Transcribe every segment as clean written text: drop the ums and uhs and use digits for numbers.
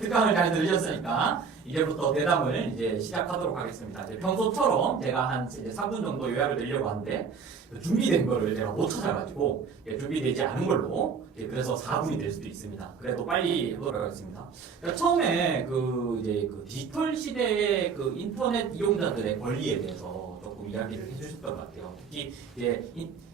특강을 잘 들으셨으니까 이제부터 대담을 이제 시작하도록 하겠습니다. 이제 평소처럼 제가 한 이제 3분 정도 요약을 드리려고 하는데 준비된 거를 제가 못 찾아가지고 준비되지 않은 걸로 그래서 4분이 될 수도 있습니다. 그래도 빨리 해보도록 하겠습니다. 그러니까 처음에 이제 디지털 시대의 인터넷 이용자들의 권리에 대해서 조금 이야기를 해주셨던 것 같아요. 특히 이제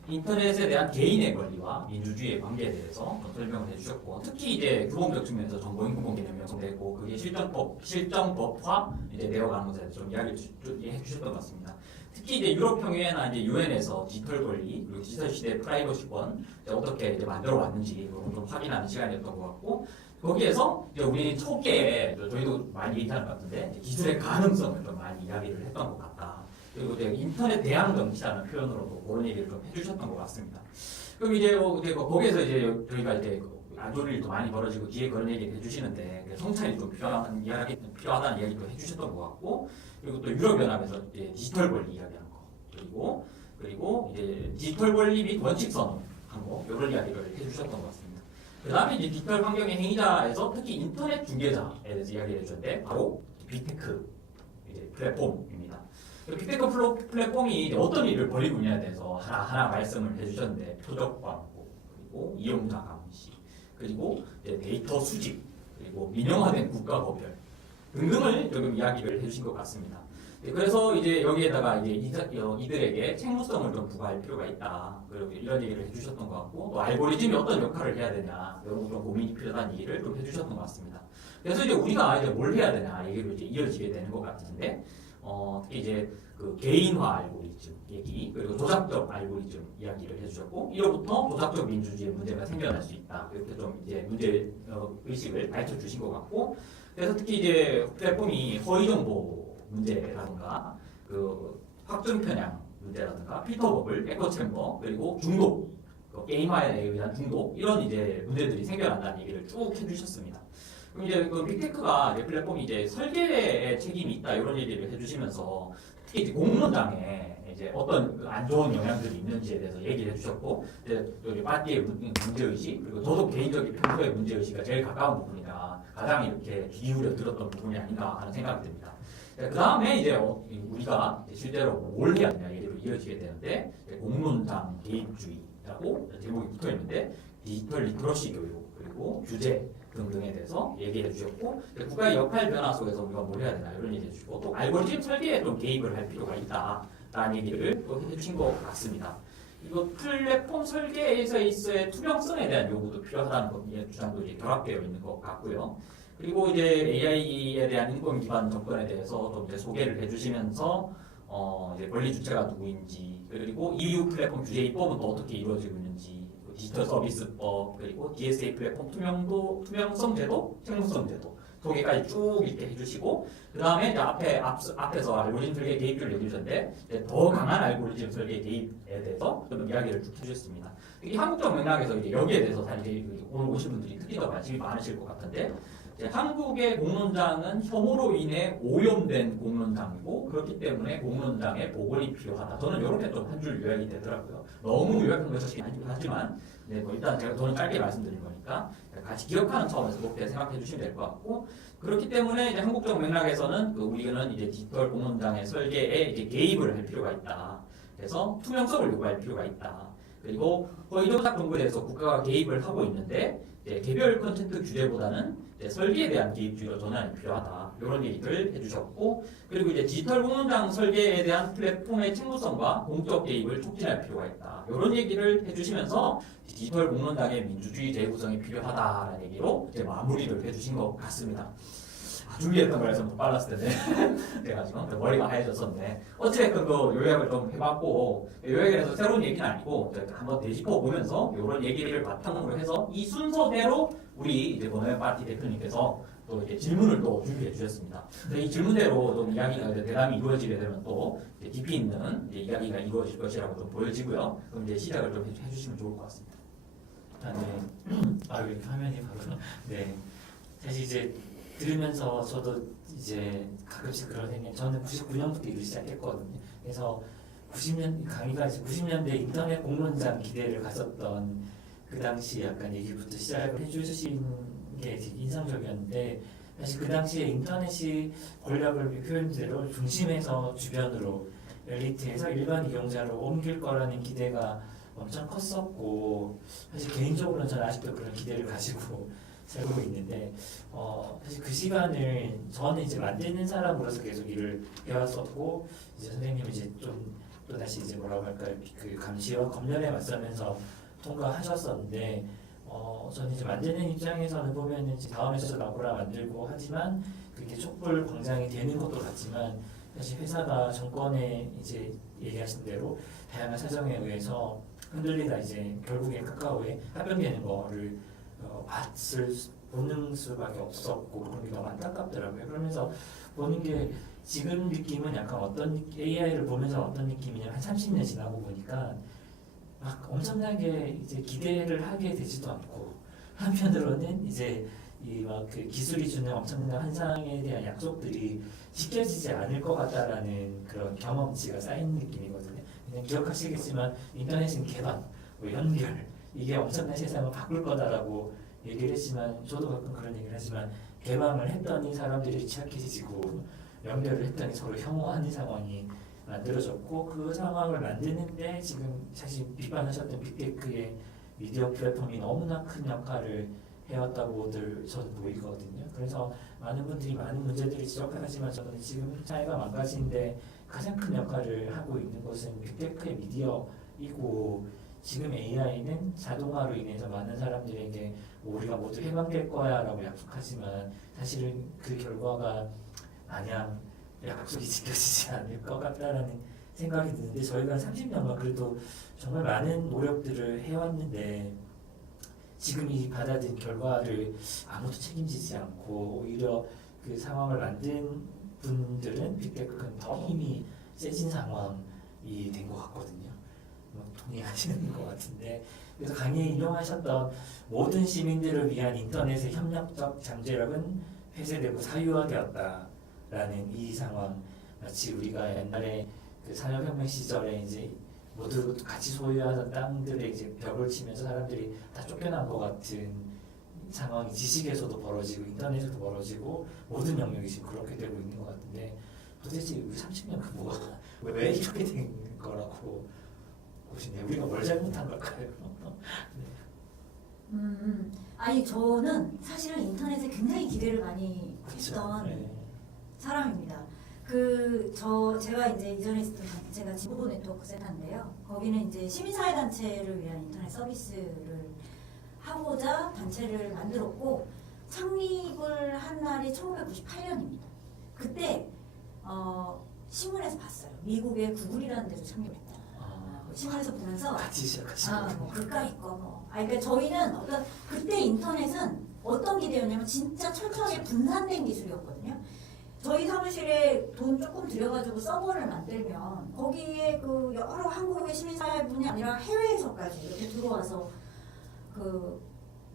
인터넷에 대한 개인의 권리와 민주주의의 관계에 대해서 설명을 해주셨고, 특히 이제 규범적 측면에서 정보인권법 개념이 연상되고 그게 실정법화 이제 되어가는 것에 대해서 좀 이야기를 해주셨던 것 같습니다. 특히 이제 유럽 평의회나 이제 유엔에서 디지털 권리 그리고 디지털 시대 프라이버시권 어떻게 이제 만들어 왔는지 좀 확인하는 시간이었던 것 같고, 거기에서 이제 우리 초기에 저희도 많이 얘기하는 것 같은데 기술의 가능성을 좀 많이 이야기를 했던 것 같다. 그리고 이제 인터넷 대항 정치라는 표현으로도 그런 얘기를 좀 해주셨던 것 같습니다. 그럼 이제 거기에서 이제 저희가 이제 안 좋은 일도 많이 벌어지고 뒤에 그런 얘기를 해주시는데 성찰이 좀 필요하다는 이야기도 해주셨던 것 같고, 그리고 또 유럽연합에서 이제 디지털 권리 이야기하는 거, 그리고 이제 디지털 권리 및 원칙 선언한 거 이런 이야기를 해주셨던 것 같습니다. 그 다음에 이제 디지털 환경의 행위자에서 특히 인터넷 중개자에 대해서 이야기를 해주셨는데 바로 빅테크 플랫폼입니다. 빅테크 플랫폼이 어떤 일을 벌이고 있냐에 대해서 하나하나 말씀을 해주셨는데 표적 광고, 그리고 이용자 감시, 그리고 데이터 수집, 그리고 민영화된 국가 법열 등등을 조금 이야기를 해주신 것 같습니다. 그래서 이제 여기에다가 이제 이들에게 책무성을 좀 부과할 필요가 있다. 그리고 이런 얘기를 해주셨던 것 같고, 또 알고리즘이 어떤 역할을 해야 되냐, 이런 좀 고민이 필요하다는 얘기를 좀 해주셨던 것 같습니다. 그래서 이제 우리가 이제 뭘 해야 되냐 얘기로 이제 이어지게 되는 것 같은데, 특히 이제 개인화 알고리즘 얘기, 그리고 조작적 알고리즘 이야기를 해주셨고, 이로부터 조작적 민주주의 문제가 생겨날 수 있다. 이렇게 좀 이제 문제 의식을 밝혀주신 것 같고, 그래서 특히 이제 플랫폼이 허위 정보 문제라든가 확증 편향 문제라든가 필터 버블, 에코 챔버, 그리고 중독, 게임화에 의한 중독 이런 이제 문제들이 생겨난다는 얘기를 쭉 해주셨습니다. 그럼 이제 빅테크가 플랫폼이 이제 설계에 책임이 있다 이런 얘기를 해주시면서 특히 이제 공론장에 이제 어떤 안 좋은 영향들이 있는지에 대해서 얘기를 해주셨고, 이제 여기 파티의 문제의식, 그리고 저도 개인적인 평소의 문제의식과 제일 가까운 부분이라 가장 이렇게 기울여 들었던 부분이 아닌가 하는 생각이 듭니다. 그 다음에 이제 우리가 실제로 뭘 해야 되냐 얘기로 이어지게 되는데, 공론장 개입주의라고 제목이 붙어 있는데 디지털 리터러시 교육, 그리고 규제 등등에 대해서 얘기해 주셨고, 국가의 역할 변화 속에서 우리가 뭘 해야 되나 이런 얘기해 주시고, 또 알고리즘 설계에 좀 개입을 할 필요가 있다라는 얘기를 또 해주신 것 같습니다. 이거 플랫폼 설계에서 있어의 투명성에 대한 요구도 필요하다는 주장도 이제 결합되어 있는 것 같고요. 그리고 이제 AI에 대한 인권 기반 접근에 대해서 좀 이제 소개를 해주시면서 이제 권리 주체가 누구인지, 그리고 EU 플랫폼 규제 입법은 또 어떻게 이루어지고 있는지, 디지털 서비스법, 그리고 DSA 플랫폼 투명성 제도, 책무성 제도 소개까지 쭉 이렇게 해주시고, 그 다음에 앞에서 알고리즘 설계 개입을 얘기해주셨는데 더 강한 알고리즘 설계 개입에 대해서 좀 이야기를 쭉 해주셨습니다. 이 한국적 맥락에서 이제 여기에 대해서 사실 오늘 오신 분들이 특히 더 관심이 많으실 것 같은데, 한국의 공론장은 혐오로 인해 오염된 공론장이고, 그렇기 때문에 공론장에 보건이 필요하다. 저는 이렇게 좀 한 줄 요약이 되더라고요. 너무 요약한 것이 아니긴 하지만 일단 저는 짧게 말씀드린 거니까 같이 기억하는 차원에서 그렇게 생각해 주시면 될 것 같고, 그렇기 때문에 이제 한국적 맥락에서는 우리는 이제 디지털 공론장의 설계에 이제 개입을 할 필요가 있다. 그래서 투명성을 요구할 필요가 있다. 그리고 허위조작 정보에 대해서 국가가 개입을 하고 있는데 개별 컨텐츠 규제보다는 설계에 대한 개입주의로 전환이 필요하다. 이런 얘기를 해주셨고, 그리고 이제 디지털 공론장 설계에 대한 플랫폼의 책무성과 공적 개입을 촉진할 필요가 있다. 이런 얘기를 해주시면서 디지털 공론장의 민주주의 재구성이 필요하다라는 얘기로 이제 마무리를 해주신 것 같습니다. 준비했던 거라서 좀 빨랐을 텐데 그래가지고 머리가 하얘졌었는데, 어찌됐든 요약을 좀 해봤고, 요약을 해서 새로운 얘기는 아니고 한번 되짚어 보면서 이런 얘기를 바탕으로 해서 이 순서대로 우리 이제 번외 파티 대표님께서 또 이렇게 질문을 또 준비해 주셨습니다. 이 질문대로 좀 이야기가 대담이 이루어지게 되면 또 깊이 있는 이제 이야기가 이루어질 것이라고 좀 보여지고요. 그럼 이제 시작을 좀 해주시면 좋을 것 같습니다. 네. 이렇게 화면이 바로. 네. 사실 이제 들으면서 저도 이제 가끔씩 그런 생각. 저는 99년부터 일을 시작했거든요. 그래서 90년 강의가 이제 90년대 인터넷 공론장 기대를 가졌던 그 당시 약간 얘기부터 시작을 해주신 게 되게 인상적이었는데 사실 그 당시에 인터넷이 권력을 표현대로 중심에서 주변으로 엘리트에서 일반 이용자로 옮길 거라는 기대가 엄청 컸었고 사실 개인적으로는 저는 아직도 그런 기대를 가지고 살고 있는데 사실 그 시간을 저는 이제 만드는 사람으로서 계속 일을 해왔었고 이제 선생님이 이제 좀 또다시 이제 뭐라고 할까요 그 감시와 검열에 맞서면서 통과하셨었는데 저는 이제 만드는 입장에서는 보면은 이제 다음에서 나보라 만들고 하지만 그게 촛불 광장이 되는 것도 같지만 사실 회사가 정권에 이제 얘기하신 대로 다양한 사정에 의해서 흔들리다 이제 결국에 카카오에 합병되는 거를 보는 수밖에 없었고 그런 게 너무 안타깝더라고요. 그러면서 보는 게 지금 느낌은 약간 어떤 AI를 보면서 어떤 느낌이냐 한 30년 지나고 보니까 막 엄청나게 이제 기대를 하게 되지도 않고 한편으로는 이제 이 막 그 기술이 주는 엄청난 환상에 대한 약속들이 지켜지지 않을 것 같다라는 그런 경험치가 쌓인 느낌이거든요. 그냥 기억하시겠지만 인터넷은 개방, 뭐 연결 이게 엄청난 세상을 바꿀 거다라고 얘기를 했지만 저도 가끔 그런 얘기를 하지만 개방을 했더니 사람들이 취약해지고 연결을 했더니 서로 혐오하는 상황이 만들어졌고 그 상황을 만드는데 지금 사실 비판하셨던 빅테크의 미디어 플랫폼이 너무나 큰 역할을 해왔다고들 저는 보이거든요. 그래서 많은 분들이 많은 문제들을 지적하지만 저는 지금 사회가 망가지는데 가장 큰 역할을 하고 있는 것은 빅테크의 미디어이고 지금 AI는 자동화로 인해서 많은 사람들에게 우리가 모두 해방될 거야 라고 약속하지만 사실은 그 결과가 마냥 약속이 지켜지지 않을 것 같다라는 생각이 드는데 저희가 30년간 그래도 정말 많은 노력들을 해왔는데 지금 이 받아들인 결과를 아무도 책임지지 않고 오히려 그 상황을 만든 분들은 빅테크는 더 힘이 세진 상황이 된 것 같거든요. 동의하시는 것 같은데 그래서 강의에 인용하셨던 모든 시민들을 위한 인터넷의 협력적 잠재력은 폐쇄되고 사유화되었다라는 이 상황 마치 우리가 옛날에 그 산업혁명 시절에 이제 모두 같이 소유하던 땅들에 이제 벽을 치면서 사람들이 다 쫓겨난 것 같은 상황이 지식에서도 벌어지고 인터넷에서도 벌어지고 모든 영역이 지금 그렇게 되고 있는 것 같은데 도대체 30년 그 뭐가 왜 이렇게 된 거라고 보시네요. 우리가 뭘 잘못한 걸까요? 아니 저는 사실은 인터넷에 굉장히 기대를 많이 했던 네. 사람입니다. 제가 이제 이전에 있었던 단체가 지구보 네트워크 센터인데요. 거기는 이제 시민사회 단체를 위한 인터넷 서비스를 하고자 단체를 만들었고 창립을 한 날이 1998년입니다. 그때 신문에서 봤어요. 미국의 구글이라는 데서 창립했다. 신문에서 보면서 같이 시작하신 거예요. 뭐 글까 있고 그러니까 저희는 그때 인터넷은 어떤 기대였냐면 진짜 철저하게 분산된 기술이었거든요. 저희 사무실에 돈 조금 들여가지고 서버를 만들면 거기에 그 여러 한국의 시민사회뿐이 아니라 해외에서까지 이렇게 들어와서 그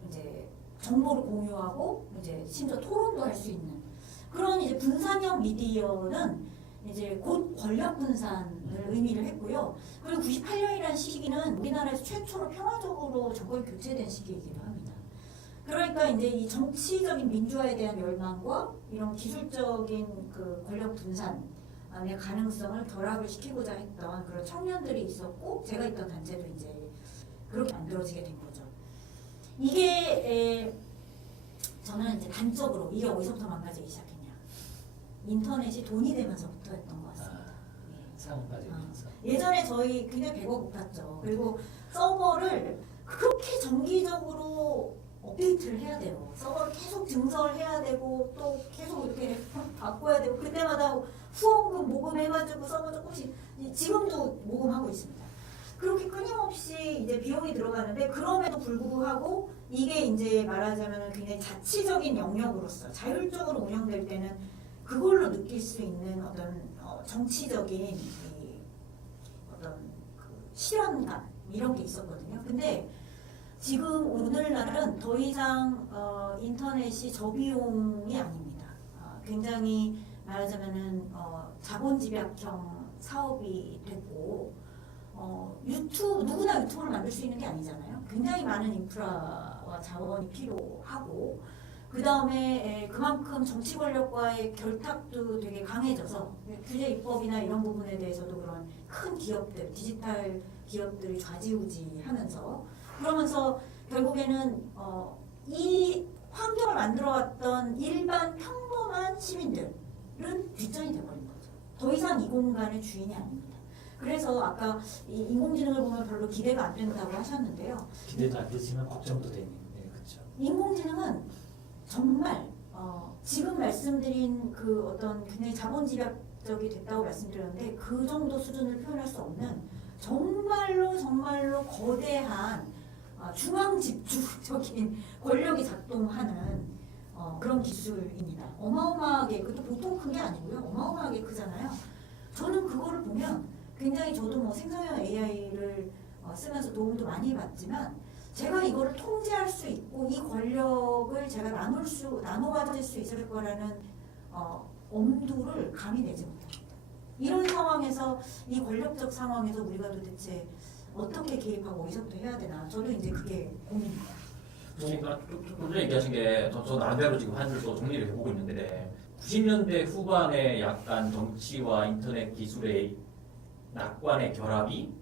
이제 정보를 공유하고 이제 심지어 토론도 할 수 있는 그런 이제 분산형 미디어는 이제 곧 권력 분산을 의미를 했고요. 그리고 98년이라는 시기는 우리나라에서 최초로 평화적으로 정권이 교체된 시기이기도 합니다. 그러니까 이제 이 정치적인 민주화에 대한 열망과 이런 기술적인 그 권력 분산의 가능성을 결합을 시키고자 했던 그런 청년들이 있었고 제가 있던 단체도 이제 그렇게 만들어지게 된 거죠. 이게 저는 이제 단적으로 이게 어디서부터 망가지기 시작했냐. 인터넷이 돈이 되면서부터 했던 것 같습니다. 상황 받으면서. 예전에 저희 굉장히 배가 고팠죠. 그리고 서버를 그렇게 정기적으로 업데이트를 해야 돼요. 서버를 계속 증설해야 되고 또 계속 이렇게 바꿔야 되고 그때마다 후원금 모금해가지고 서버 조금씩 지금도 모금하고 있습니다. 그렇게 끊임없이 이제 비용이 들어가는데 그럼에도 불구하고 이게 이제 말하자면 굉장히 자치적인 영역으로서 자율적으로 운영될 때는 그걸로 느낄 수 있는 어떤 정치적인 어떤 그 실현감 이런 게 있었거든요. 근데 지금 오늘날은 더 이상 인터넷이 저비용이 아닙니다. 굉장히 말하자면은 자본집약형 사업이 됐고 누구나 유튜브를 만들 수 있는 게 아니잖아요. 굉장히 많은 인프라와 자원이 필요하고 그 다음에 그만큼 정치 권력과의 결탁도 되게 강해져서 규제 입법이나 이런 부분에 대해서도 그런 큰 기업들, 디지털 기업들이 좌지우지하면서 그러면서 결국에는 이 환경을 만들어왔던 일반 평범한 시민들은 뒷전이 돼버린 거죠. 더 이상 이 공간의 주인이 아닙니다. 그래서 아까 이 인공지능을 보면 별로 기대가 안 된다고 하셨는데요. 기대도 안 되지만 걱정도 되는. 네, 그렇죠. 인공지능은 정말 지금 말씀드린 그 어떤 굉장히 자본집약적이 됐다고 말씀드렸는데 그 정도 수준을 표현할 수 없는 정말로 거대한 중앙 집중적인 권력이 작동하는 그런 기술입니다. 어마어마하게 그것도 보통 큰 게 아니고요. 어마어마하게 크잖아요. 저는 그거를 보면 굉장히 저도 뭐 생성형 AI를 쓰면서 도움도 많이 받지만 제가 이거를 통제할 수 있고 이 권력을 제가 나눠 가질 수 있을 거라는 엄두를 감히 내지 못합니다. 이런 상황에서 이 권력적 상황에서 우리가 도대체 어떻게 개입하고 어디서부터 해야 되나 저도 이제 그게 고민입니다. 그러니까 조금 전에 얘기하신 게 저 나름대로 지금 한 줄 또 정리를 해보고 있는데 90년대 후반에 약간 정치와 인터넷 기술의 낙관의 결합이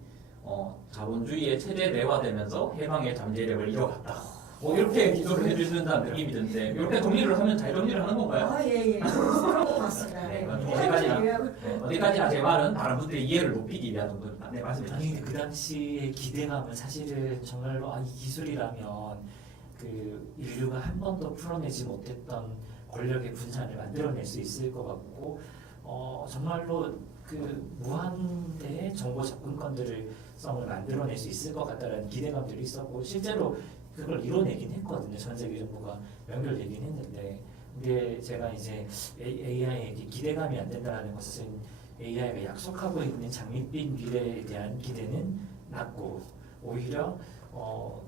자본주의의 체제 내화되면서 해방의 잠재력을 잃어갔다. 이렇게 기술을 해주신다는 느낌이 드는데 이렇게 정리를 하면 잘 정리를 하는 건가요? 예. 그런 것 같습니다. 네, 네. 어디까지나 제 말은 다른 분들의 이해를 높이기 위한 정도입니다. 네, 말씀해 아니 주시죠. 근데 그 당시의 기대감은 사실은 정말로 이 기술이라면 그 인류가 한 번도 풀어내지 못했던 권력의 분산을 만들어낼 수 있을 것 같고 정말로 그 무한대의 정보 접근권들을 성을 만들어낼 수 있을 것 같다라는 기대감들이 있었고 실제로 그걸 이뤄내긴 했거든요. 전 세계 정부가 연결되긴 했는데 근데 제가 이제 AI에게 기대감이 안 된다는 것은 AI가 약속하고 있는 장밋빛 미래에 대한 기대는 낮고 오히려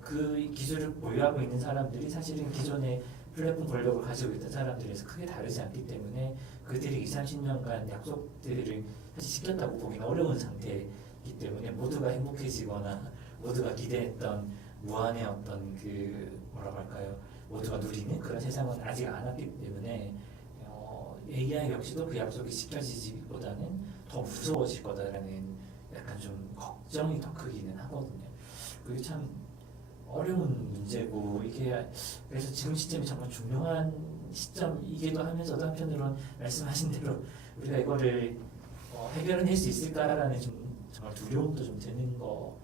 그 기술을 보유하고 있는 사람들이 사실은 기존의 플랫폼 권력을 가지고 있던 사람들에서 크게 다르지 않기 때문에 그들이 20, 30년간 약속들을 사실 지켰다고 보기는 어려운 상태이기 때문에 모두가 행복해지거나 모두가 기대했던 무한의 어떤 그 뭐라고 할까요? 모두가 누리는 그런 세상은 아직 안 왔기 때문에 AI 역시도 그 약속이 지켜지기보다는 더 무서워질 거다라는 약간 좀 걱정이 더 크기는 하거든요. 그게 참 어려운 문제고 이게 그래서 지금 시점이 정말 중요한 시점이기도 하면서도 한편으로는 말씀하신 대로 우리가 이거를 해결해낼 수 있을까라는 좀 정말 두려움도 좀 드는 것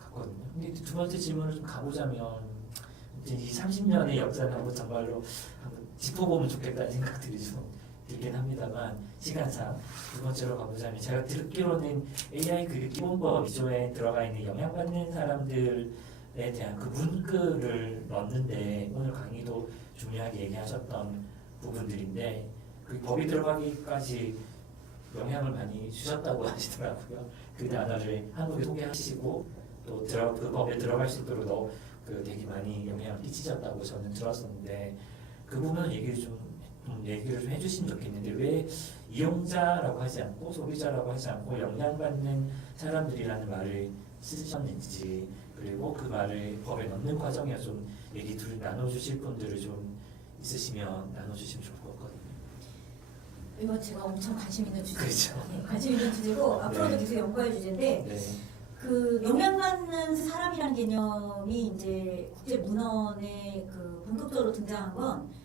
같거든요. 근데 두 번째 질문을 좀 가보자면 이제 이 30년의 역사를 한번 정말로 한번 짚어보면 좋겠다는 생각들이 좀 들긴 합니다만 시간상 두 번째로 가보자면 제가 듣기로는 AI 그 기본법 2조에 들어가 있는 영향받는 사람들에 대한 그 문구를 넣는데 오늘 강의도 중요하게 얘기하셨던 부분들인데 그 법이 들어가기까지 영향을 많이 주셨다고 하시더라고요. 그 단어를 한국에 소개하시고 또 그 법에 들어갈 수 있도록 되게 많이 영향을 끼치셨다고 저는 들었었는데 그 부분 얘기를 좀 해주시면 좋겠는데 왜 이용자라고 하지 않고 소비자라고 하지 않고 영향받는 사람들이라는 말을 쓰셨는지 그리고 그 말을 법에 넣는 과정에 좀 얘기 둘 나눠주실 분들을 좀 있으시면 나눠주시면 좋을 것 같거든요. 이거 제가 엄청 관심 있는 주제. 그렇죠. 네, 관심 있는 주제고 앞으로도 네. 계속 연구할 주제인데 네. 그 영향받는 사람이라는 개념이 이제 국제 문헌에 그 본격적으로 등장한 건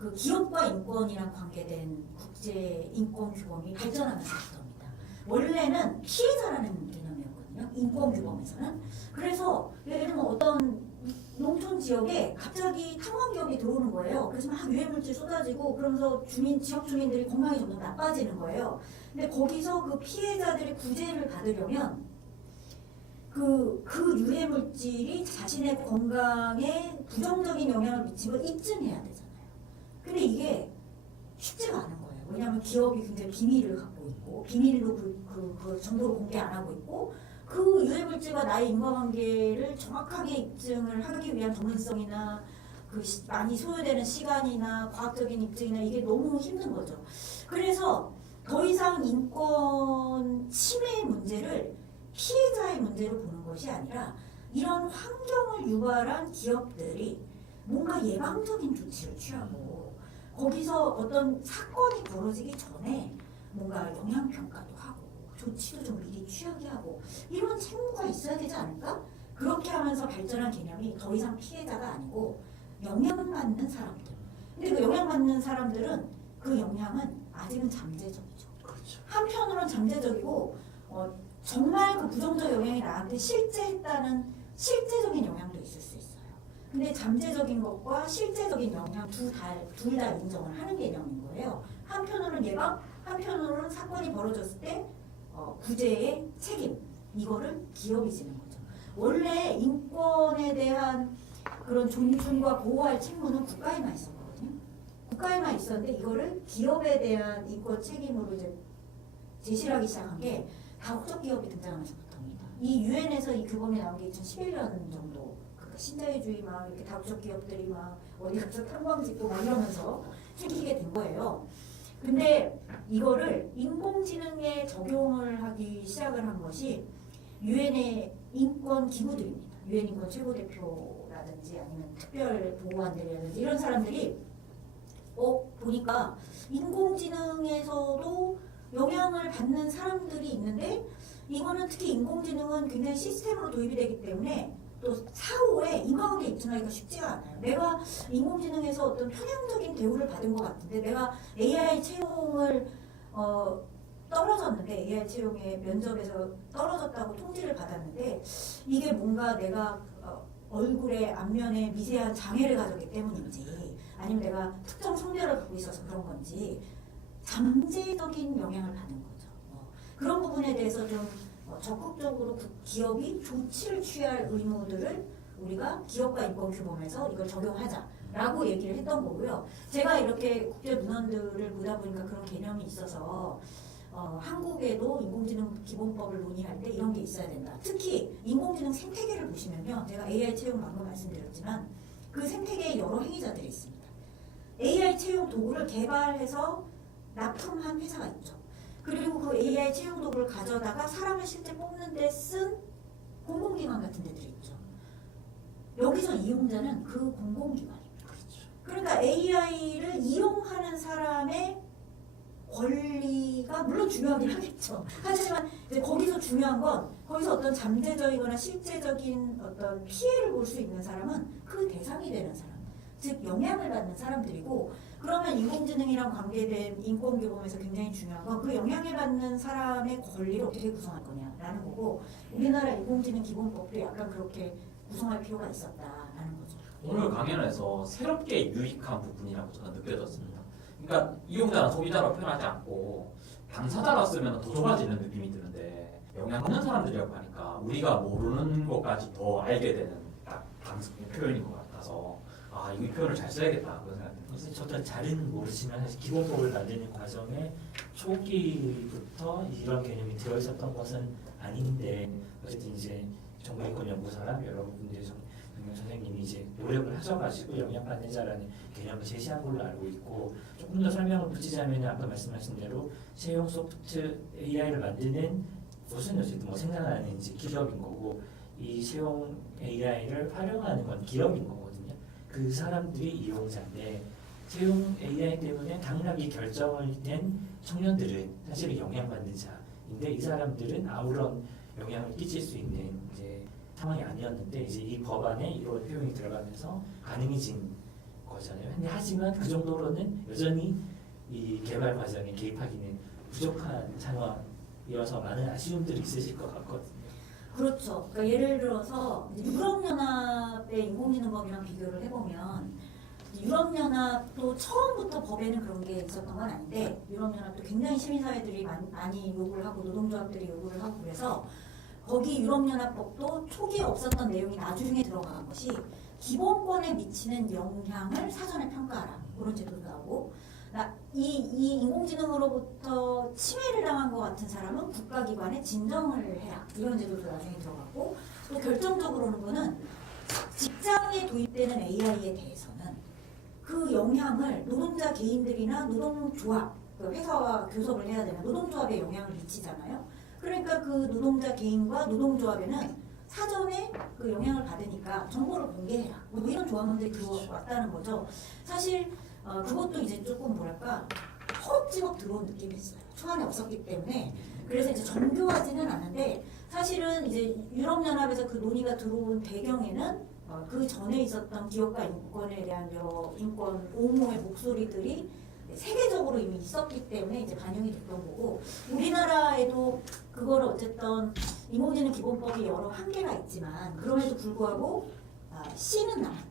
그 기업과 인권이랑 관계된 국제 인권 규범이 발전하면서부터입니다. 원래는 피해자라는 개념이었거든요. 인권 규범에서는. 그래서 예를 들면 어떤 농촌 지역에 갑자기 탐험 기업이 들어오는 거예요. 그래서 막 유해물질 쏟아지고 그러면서 지역 주민들이 건강이 점점 나빠지는 거예요. 근데 거기서 그 피해자들이 구제를 받으려면 그 유해물질이 자신의 건강에 부정적인 영향을 미친 걸 입증해야 되잖아요. 근데 이게 쉽지가 않은 거예요. 왜냐하면 기업이 굉장히 비밀을 갖고 있고 비밀로 그 정보를 공개 안 하고 있고 그 유해물질과 나의 인과관계를 정확하게 입증을 하기 위한 전문성이나 많이 소요되는 시간이나 과학적인 입증이나 이게 너무 힘든 거죠. 그래서 더 이상 인권 침해의 문제를 피해자의 문제로 보는 것이 아니라 이런 환경을 유발한 기업들이 뭔가 예방적인 조치를 취하고 거기서 어떤 사건이 벌어지기 전에 뭔가 영향평가도 하고 조치도 좀 미리 취하게 하고 이런 책무가 있어야 되지 않을까? 그렇게 하면서 발전한 개념이 더 이상 피해자가 아니고 영향받는 사람들. 근데 그 영향받는 사람들은 그 영향은 아직은 잠재적이죠. 그렇죠. 한편으로는 잠재적이고 정말 그 부정적 영향이 나한테 실제 했다는 실제적인 영향도 있을 수 있어요. 근데 잠재적인 것과 실제적인 영향 둘 다 인정을 하는 개념인 거예요. 한편으로는 예방, 한편으로는 사건이 벌어졌을 때 구제의 책임 이거를 기업이 지는 거죠. 원래 인권에 대한 그런 존중과 보호할 책무는 국가에만 있었거든요. 국가에만 있었는데 이거를 기업에 대한 인권 책임으로 이제 제시를 하기 시작한 게 다국적 기업이 등장하면서부터입니다. 이 유엔에서 이 규범이 나온 게 2011년 정도. 그러니까 신자유주의 막 이렇게 다국적 기업들이 막 어디 가서 탄광 짓고 막 이러면서 생기게 된 거예요. 근데 이거를 인공지능에 적용을 하기 시작을 한 것이 유엔의 인권 기구들입니다. 유엔 인권 최고대표라든지 아니면 특별 보고관들이라든지 이런 사람들이 보니까 인공지능에서도 영향을 받는 사람들이 있는데 이거는 특히 인공지능은 굉장히 시스템으로 도입이 되기 때문에 또 사후에 인과관계 입증하기가 쉽지가 않아요. 내가 인공지능에서 어떤 편향적인 대우를 받은 것 같은데 내가 AI 채용을 떨어졌는데 AI 채용의 면접에서 떨어졌다고 통지를 받았는데 이게 뭔가 내가 얼굴의 앞면에 미세한 장애를 가졌기 때문인지 아니면 내가 특정 성별을 갖고 있어서 그런 건지 잠재적인 영향을 받는 거죠. 그런 부분에 대해서 좀 적극적으로 기업이 조치를 취할 의무들을 우리가 기업가 인권 규범에서 이걸 적용하자라고 얘기를 했던 거고요. 제가 이렇게 국제 문헌들을 보다 보니까 그런 개념이 있어서 한국에도 인공지능 기본법을 논의할 때 이런 게 있어야 된다. 특히 인공지능 생태계를 보시면요. 제가 AI 채용 방금 말씀드렸지만 그 생태계에 여러 행위자들이 있습니다. AI 채용 도구를 개발해서 납품한 회사가 있죠. 그리고 그 AI 채용 도구를 가져다가 사람을 실제 뽑는 데 쓴 공공기관 같은 데들이 있죠. 여기서 이용자는 그 공공기관입니다. 그렇죠. 그러니까 AI를 이용하는 사람의 권리가 물론 중요하긴 하겠죠. 하지만 이제 거기서 중요한 건 거기서 어떤 잠재적이거나 실제적인 어떤 피해를 볼 수 있는 사람은 그 대상이 되는 사람, 즉 영향을 받는 사람들이고 그러면 인공지능이랑 관계된 인권규범에서 굉장히 중요한 건 그 영향을 받는 사람의 권리를 어떻게 구성할 거냐라는 거고 우리나라 인공지능 기본법도 약간 그렇게 구성할 필요가 있었다라는 거죠. 오늘 강연에서 새롭게 유익한 부분이라고 저는 느껴졌습니다. 그러니까 이용자나 소비자로 표현하지 않고 당사자로 쓰면 더 좁아지는 느낌이 드는데 영향받는 사람들이라고 하니까 우리가 모르는 것까지 더 알게 되는 딱 표현인 것 같아서 이 표현을 잘 써야겠다 그런 생각이 듭니다. 그래서 저도 잘은 모르지만 사실 기본법을 만드는 과정에 초기부터 이런 개념이 들어 있었던 것은 아닌데 어쨌든 이제 정보인권연구소나 여러분들의 정경 선생님이 이제 노력을 하셔가지고 영향받는 자라는 개념을 제시한 걸로 알고 있고 조금 더 설명을 붙이자면 아까 말씀하신 대로 채용 소프트 AI를 만드는 곳은 어쨌든 뭐 생산하는 이제 기업인 거고 이 채용 AI를 활용하는 건 기업인 거거든요. 그 사람들이 이용자인데 채용 AI 때문에 당락이 결정을 낸 청년들은 사실 영향받는 자인데 이 사람들은 아무런 영향을 끼칠 수 있는 이제 상황이 아니었는데 이제 이 법안에 이런 표현이 들어가면서 가능해진 거잖아요. 근데 하지만 그 정도로는 여전히 이 개발 과정에 개입하기는 부족한 상황이어서 많은 아쉬움들이 있으실 것 같거든요. 그렇죠. 그러니까 예를 들어서 유럽연합의 인공지능법이랑 비교를 해보면 유럽연합도 처음부터 법에는 그런 게 있었던 건 아닌데 유럽연합도 굉장히 시민사회들이 많이 요구를 하고 노동조합들이 요구를 하고 그래서 거기 유럽연합법도 초기에 없었던 내용이 나중에 들어간 것이 기본권에 미치는 영향을 사전에 평가하라 그런 제도도 나오고 이 인공지능으로부터 침해를 당한 것 같은 사람은 국가기관에 진정을 해라 이런 제도도 나중에 들어갔고 또 결정적으로는 거는 직장에 도입되는 AI에 대해서는 그 영향을 노동자 개인들이나 노동조합 그 회사와 교섭을 해야 되는 노동조합에 영향을 미치잖아요. 그러니까 그 노동자 개인과 노동조합에는 사전에 그 영향을 받으니까 정보를 공개해라. 뭐 이런 조항들이 들어왔다는 거죠. 사실 그것도 이제 조금 뭐랄까 허겁지겁 들어온 느낌이 있어요. 초안에 없었기 때문에. 그래서 이제 정교하지는 않은데 사실은 이제 유럽연합에서 그 논의가 들어온 배경에는 그 전에 있었던 기업가 인권에 대한 여러 인권 옹호의 목소리들이 세계적으로 이미 있었기 때문에 이제 반영이 됐던 거고, 우리나라에도 그거를 어쨌든 임원진은 기본법이 여러 한계가 있지만 그럼에도 불구하고 C는 남았다.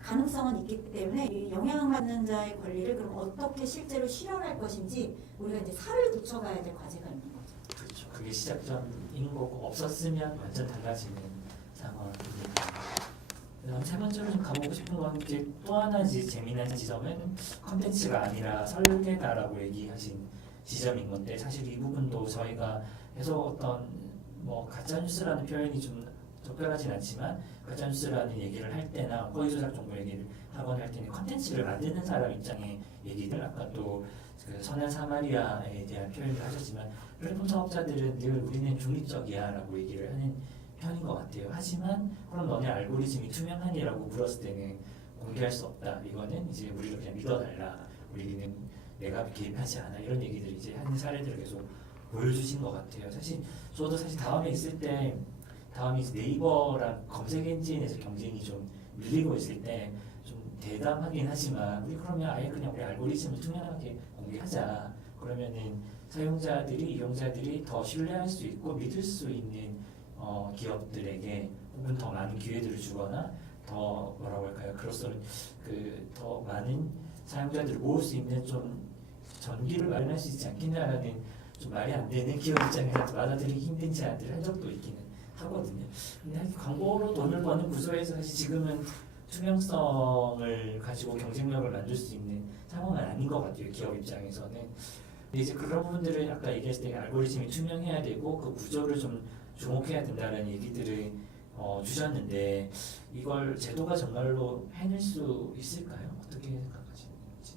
가능성은 있기 때문에 이 영향받는 자의 권리를 그럼 어떻게 실제로 실현할 것인지 우리가 이제 살을 붙여가야 될 과제가 있는 거죠. 그렇죠. 그게 시작점인 거고 없었으면 완전 달라지는 상황이니까. 그다음 세 번째로 좀 가보고 싶은 건 이제 또 하나 이제 재미난 지점은 컨텐츠가 아니라 설계다라고 얘기하신 지점인 건데, 사실 이 부분도 저희가 계속 어떤 뭐 가짜 뉴스라는 표현이 좀 적절하진 않지만 가짜 뉴스라는 얘기를 할 때나 허위조작 정보 얘기를 하거나 할 때는 컨텐츠를 만드는 사람 입장의 얘기들, 아까 또 그 선한 사마리아에 대한 표현을 하셨지만 플랫폼 사업자들은 늘 우리는 중립적이야라고 얘기를 하는 편인 것 같아요. 하지만 그럼 너네 알고리즘이 투명하니라고 물었을 때는 공개할 수 없다. 이거는 이제 우리를 그냥 믿어달라. 우리는 내가 개입하지 않아. 이런 얘기들을 이제 하는 사례들을 계속 보여주신 것 같아요. 사실 저도 다음에 있을 때 다음이 이제 네이버랑 검색 엔진에서 경쟁이 좀 밀리고 있을 때 좀 대담하긴 하지만 우리 그러면 아예 그냥 우리 알고리즘을 투명하게 공개하자. 그러면은 사용자들이 이용자들이 더 신뢰할 수 있고 믿을 수 있는 기업들에게 혹은 더 많은 기회들을 주거나 더 뭐라고 할까요? 그로서는 더 많은 사용자들을 모을 수 있는 좀 전기를 마련할 수 있지 않겠냐라는 좀 말이 안 되는 기업 입장에서 받아들이기 힘든 제안들을 한 적도 있기는 하거든요. 근데 광고로 돈을 버는 구조에서 사실 지금은 투명성을 가지고 경쟁력을 만들 수 있는 상황은 아닌 것 같아요. 기업 입장에서는. 근데 이제 그런 부분들을 아까 얘기했을 때 알고리즘이 투명해야 되고 그 구조를 좀 주목해야 된다는 얘기들을 주셨는데 이걸 제도가 정말로 해낼 수 있을까요? 어떻게 생각하시는지?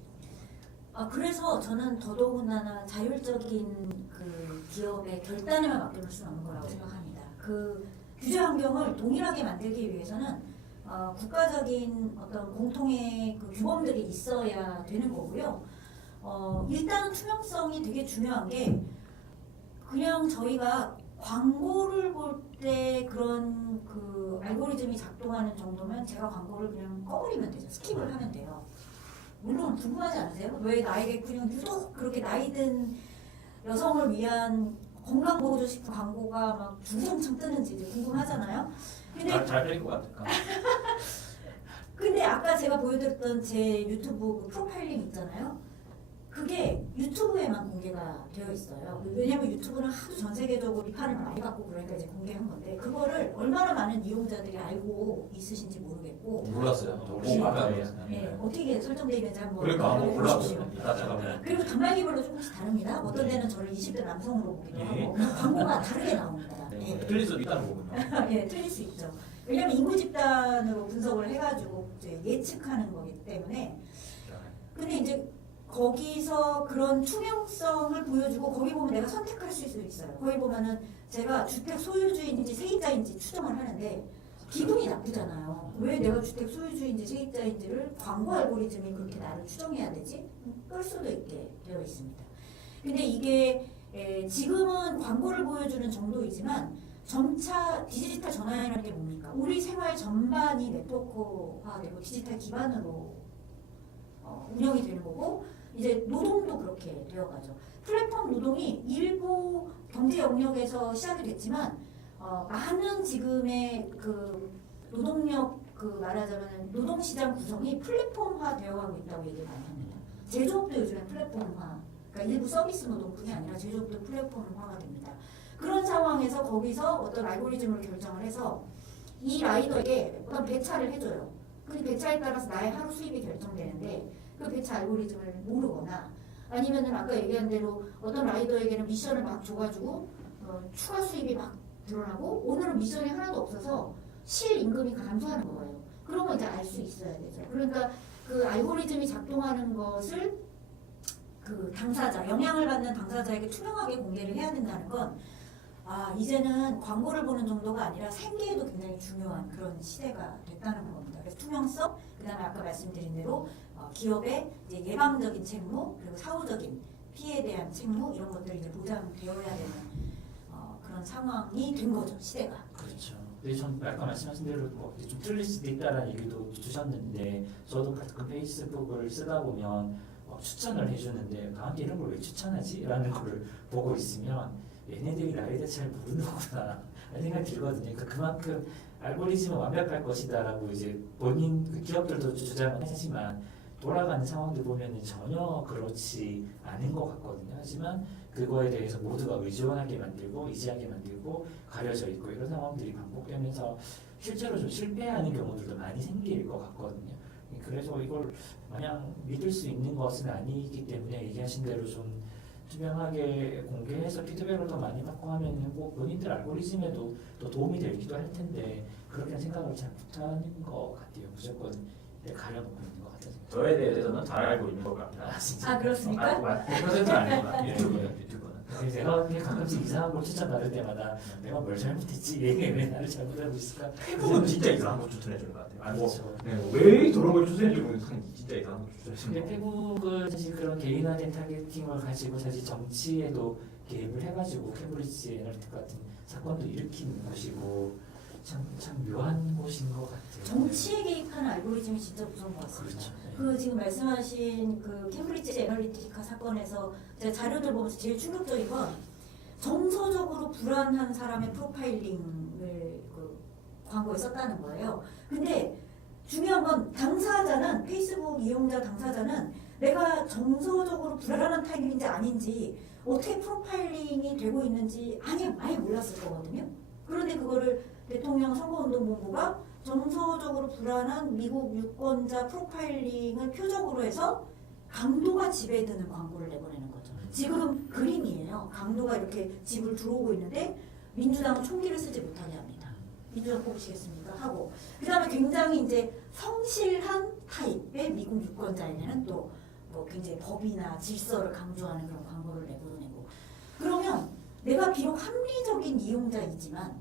그래서 저는 더더군다나 자율적인 그 기업의 결단에만 맡겨놓을 수는 없는 거라고 생각합니다. 그 규제 환경을 동일하게 만들기 위해서는 국가적인 어떤 공통의 그 규범들이 있어야 되는 거고요. 일단 투명성이 되게 중요한 게 그냥 저희가 광고를 볼 때 그런 그 알고리즘이 작동하는 정도면 제가 광고를 그냥 꺼버리면 되죠. 스킵을 하면 돼요. 물론 궁금하지 않으세요? 왜 나에게 그냥 유독 그렇게 나이든 여성을 위한 건강보조식품 광고가 막 주구장창 뜨는지 이제 궁금하잖아요. 잘 들릴 것 같을까? 근데 아까 제가 보여드렸던 제 유튜브 그 프로파일링 있잖아요. 그게 유튜브에만 공개가 되어 있어요. 왜냐면 유튜브는 하도 전 세계적으로 비판을 많이 받고 그러니까 이제 공개한 건데 그거를 얼마나 많은 이용자들이 알고 있으신지 모르겠고 몰랐어요. 네. 몰랐어요. 네, 어떻게 설정되어 있는지 한번 그러니까 한번 보십시오. 몰랐어요. 이따 제가 그리고 단말기별로 조금씩 다릅니다. 어떤 데는 저를 20대 남성으로 보기도 네. 하고 광고가 다르게 나옵니다. 네. 틀릴 수도 있다는 거군요. 예, 틀릴 수 있죠. 왜냐면 인구 집단으로 분석을 해가지고 이제 예측하는 거기 때문에. 근데 이제 거기서 그런 투명성을 보여주고 거기 보면 내가 선택할 수 있어요. 거기 보면은 제가 주택 소유주인인지 세입자인지 추정을 하는데 기분이 나쁘잖아요. 왜 내가 주택 소유주인지 세입자인지를 광고 알고리즘이 그렇게 나를 추정해야 되지? 끌 수도 있게 되어 있습니다. 근데 이게 지금은 광고를 보여주는 정도이지만 점차 디지털 전환이라는 게 뭡니까? 우리 생활 전반이 네트워크화되고 디지털 기반으로 운영이 되는 거고 이제 노동도 그렇게 되어가죠. 플랫폼 노동이 일부 경제 영역에서 시작이 됐지만 많은 지금의 그 노동력 그 말하자면 노동시장 구성이 플랫폼화 되어가고 있다고 얘기를 많이 합니다. 제조업도 요즘에 플랫폼화, 그러니까 일부 서비스 노동뿐이 아니라 제조업도 플랫폼화가 됩니다. 그런 상황에서 거기서 어떤 알고리즘을 결정을 해서 이 라이더에게 어떤 배차를 해줘요. 그 배차에 따라서 나의 하루 수입이 결정되는데 그 배차 알고리즘을 모르거나 아니면은 아까 얘기한 대로 어떤 라이더에게는 미션을 막 줘가지고 추가 수입이 막 드러나고 오늘은 미션이 하나도 없어서 실 임금이 감소하는 거예요. 그런 거 이제 알 수 있어야 되죠. 그러니까 그 알고리즘이 작동하는 것을 그 당사자, 영향을 받는 당사자에게 투명하게 공개를 해야 된다는 건 이제는 광고를 보는 정도가 아니라 생계에도 굉장히 중요한 그런 시대가 됐다는 겁니다. 그래서 투명성, 그다음에 아까 말씀드린 대로 기업의 이제 예방적인 책무, 그리고 사후적인 피해에 대한 책무 이런 것들이 이제 보장되어야 되는 그런 상황이 된 거죠, 시대가. 그렇죠. 근데 전 아까 말씀하신 대로 좀 틀릴 수도 있다라는 얘기도 주셨는데 저도 가끔 페이스북을 쓰다 보면 추천을 해주는데 나한테 이런 걸 왜 추천하지? 라는 걸 보고 있으면 얘네들이 나에 대해 잘 모르는구나 라는 생각이 들거든요. 그러니까 그만큼 알고리즘은 완벽할 것이다라고 이제 본인 기업들도 주장을 하지만 돌아가는 상황들 보면은 전혀 그렇지 않은 것 같거든요. 하지만 그거에 대해서 모두가 의존하게 만들고 의지하게 만들고 가려져 있고 이런 상황들이 반복되면서 실제로 좀 실패하는 경우들도 많이 생길 것 같거든요. 그래서 이걸 마냥 믿을 수 있는 것은 아니기 때문에 얘기하신 대로 좀 투명하게 공개해서 피드백을 더 많이 받고 하면 뭐 본인들 알고리즘에도 또 도움이 되기도 할 텐데 그렇게 생각을 잘 못하는 것 같아요. 무조건 가려놓고 있는 것 같아서. 저에 대해서는 잘 알고 있는 것 같아요. 진짜. 그렇습니까? 100%는 아니지만 유튜브는. 내가 그냥 가끔씩 이상한 걸 추천받을 때마다 내가 뭘 잘못했지? 얘가 왜 나를 잘못하고 있을까? 페북은 진짜 이상한 거 추천해 주는 것 같아요. 아니 뭐, 그렇죠. 왜 저런 걸 추천해 주고 진짜 이상한 거 추천해 주는 근데 거. 페북은 사실 그런 개인화된 타겟팅을 가지고 사실 정치에도 개입을 해가지고 케임브리지 애널리티카 같은 사건도 일으키는 곳이고 참 묘한 곳인 것 같아요. 정치에 개입하는 알고리즘이 진짜 무서운 것 같습니다. 그렇죠. 그 지금 말씀하신 그 캠브리지 애널리티카 사건에서 제가 자료들 보면서 제일 충격적인 건 정서적으로 불안한 사람의 프로파일링을 그 광고에 썼다는 거예요. 근데 중요한 건 당사자는 페이스북 이용자 당사자는 내가 정서적으로 불안한 타입인지 아닌지 어떻게 프로파일링이 되고 있는지 아예 몰랐을 거거든요. 그런데 그거를 대통령 선거운동본부가 정서적으로 불안한 미국 유권자 프로파일링을 표적으로 해서 강도가 집에 드는 광고를 내보내는 거죠. 지금 그림이에요. 강도가 이렇게 집을 들어오고 있는데 민주당은 총기를 쓰지 못하게 합니다. 민주당 뽑으시겠습니까? 하고 그 다음에 굉장히 이제 성실한 타입의 미국 유권자에게는 또 뭐 굉장히 법이나 질서를 강조하는 그런 광고를 내보내고 그러면 내가 비록 합리적인 이용자이지만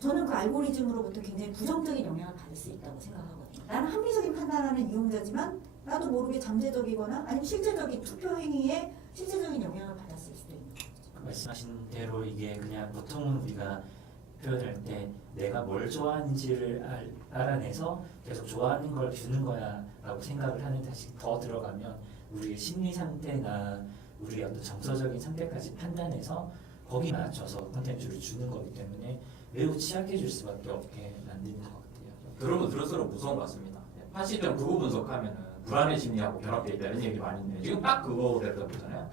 저는 그 알고리즘으로부터 굉장히 부정적인 영향을 받을 수 있다고 생각하거든요. 나는 합리적인 판단하는 이용자지만 나도 모르게 잠재적이거나 아니면 실제적인 투표 행위에 실제적인 영향을 받았을 수도 있는 거죠. 말씀하신 대로 이게 그냥 보통은 우리가 표현할 때 내가 뭘 좋아하는지를 알아내서 계속 좋아하는 걸 주는 거야 라고 생각을 하는 다시 더 들어가면 우리의 심리 상태나 우리의 어떤 정서적인 상태까지 판단해서 거기에 맞춰서 콘텐츠를 주는 거기 때문에 매우 취약해질 수밖에 없게 만드는 것 같아요. 들으면 들을수록 무서운 것 같습니다. 파시즘 극우 분석하면은 불안의 심리하고 결합돼 있다 이런 얘기 많이 있는데 지금 딱 그거 됐던 거잖아요.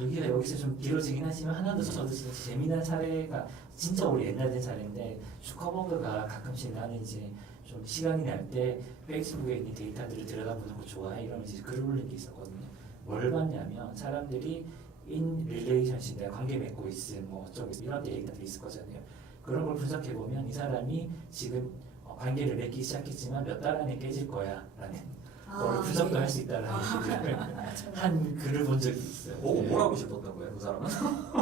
얘기가 여기서 좀 길어지긴 하지만 하나 더 저도 진짜 재미난 사례가 진짜 오래 옛날 된 사례인데 슈커버그가 가끔씩 나는 이제 좀 시간이 날 때 페이스북에 있는 데이터들을 들여다보는 거 좋아해 이러면 이제 글을 올린 게 있었거든요. 뭘 봤냐면 사람들이 인 릴레이션십 내가 관계 맺고 있음 뭐 어쩌고 이런 데이터들이 있을 거잖아요. 그런 걸 분석해 보면 이 사람이 지금 관계를 맺기 시작했지만 몇 달 안에 깨질 거야 라는 걸 분석도 할 수 있다는 얘기를 한 글을 본 적이 있어요. 보고 뭘 하고 싶었던 거예요, 그 사람은?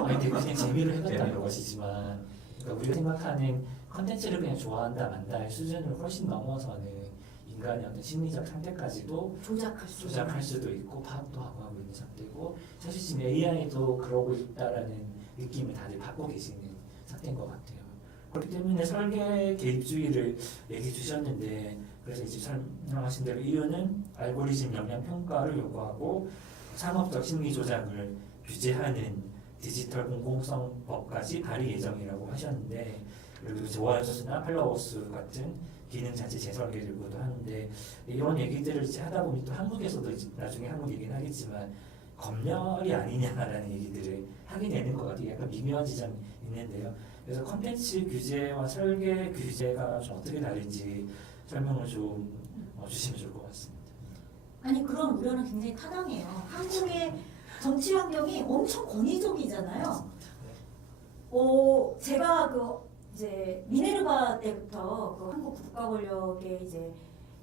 아니 근데 그냥 재미를 해봤다는 것이지만 그러니까 우리가 생각하는 컨텐츠를 그냥 좋아한다 만다의 수준을 훨씬 넘어서는 인간의 어떤 심리적 상태까지도 조작할 수도 있고 파악도 하고 있는 상태고 사실 지금 AI도 그러고 있다라는 느낌을 다들 받고 계시는 상태인 것 같아요. 그렇기 때문에 설계 개입주의를 얘기해 주셨는데 그래서 이제 설명하신 대로 이유는 알고리즘 영향 평가를 요구하고 상업적 심리 조작을 규제하는 디지털 공공성법까지 발의 예정이라고 하셨는데 그리고 좋아요 수나 팔로워 수 같은 기능 자체 재설계들고도 하는데 이런 얘기들을 이제 하다 보면 또 한국에서도 이제 나중에 한국 얘기는 하겠지만 검열이 아니냐라는 얘기들을 하게 되는 것 같아요. 약간 미묘한 지점이 있는데요. 그래서 컨텐츠 규제와 설계 규제가 좀 어떻게 다른지 설명을 좀 주시면 좋을 것 같습니다. 아니 그런 우려는 굉장히 타당해요. 한국의 정치 환경이 엄청 권위적이잖아요. 제가 그 이제 미네르바 때부터 그 한국 국가 권력의 이제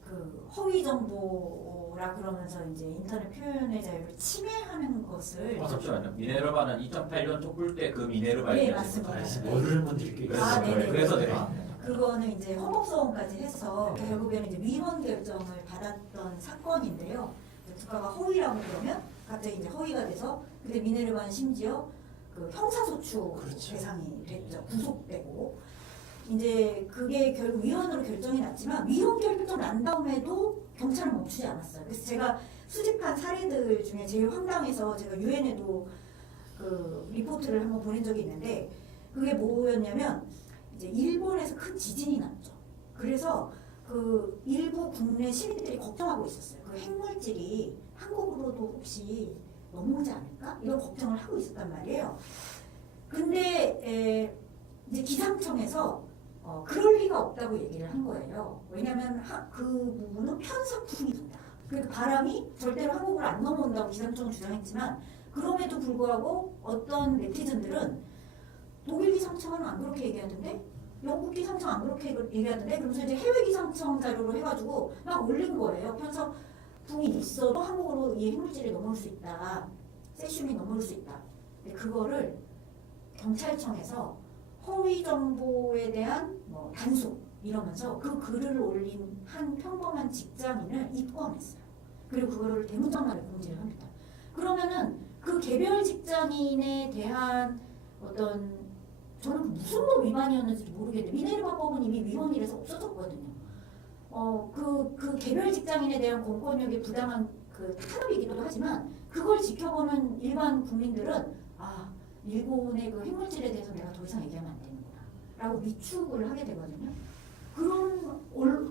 그 허위 정보랑 라 그러면서 이제 인터넷 표현의 자유를 침해하는 것을 잠시만요. 미네르바는 2008년 촛불 때 그 미네르바 네, 얘기하는 맞습니다. 거죠. 다시 모르는 분들이 꽤 있어요. 아, 네네. 그래서 내가 그거는 이제 헌법소원까지 해서 결국에는 이제 위헌 결정을 받았던 사건인데요. 국가가 허위라고 그러면 갑자기 이제 허위가 돼서 근데 미네르바는 심지어 그 형사소추 그렇죠. 대상이 됐죠. 구속되고 이제 그게 결국 위헌으로 결정이 났지만 위헌 결정 난 다음에도 경찰은 멈추지 않았어요. 그래서 제가 수집한 사례들 중에 제일 황당해서 제가 유엔에도 그 리포트를 한번 보낸 적이 있는데 그게 뭐였냐면 이제 일본에서 큰 지진이 났죠. 그래서 그 일부 국내 시민들이 걱정하고 있었어요. 그 핵물질이 한국으로도 혹시 넘어오지 않을까? 이런 걱정을 하고 있었단 말이에요. 근데 이제 기상청에서 그럴 리가 없다고 얘기를 한 거예요. 왜냐하면 그 부분은 편서풍입니다. 그러니까 바람이 절대로 한국으로 안 넘어온다고 기상청은 주장했지만 그럼에도 불구하고 어떤 네티즌들은 독일 기상청은 안 그렇게 얘기하던데 영국 기상청 안 그렇게 얘기하던데 그러면서 이제 해외 기상청 자료로 해가지고 막 올린 거예요. 편서풍이 있어도 한국으로 이 핵물질이 넘어올 수 있다. 세슘이 넘어올 수 있다. 근데 그거를 경찰청에서 허위 정보에 대한 뭐 단속 이러면서 그 글을 올린 한 평범한 직장인을 입건했어요. 그리고 그거를 대문짝만에 공지를 합니다. 그러면은 그 개별 직장인에 대한 어떤 저는 무슨 법 위반이었는지 모르겠는데 미네르바법은 이미 위헌이라서 없어졌거든요. 그 개별 직장인에 대한 공권력의 부당한 그 탄압이기도 하지만 그걸 지켜보는 일반 국민들은 아 일본의 그 핵물질에 대해서 내가 더 이상 얘기하면 안 되는구나 라고 위축을 하게 되거든요. 그런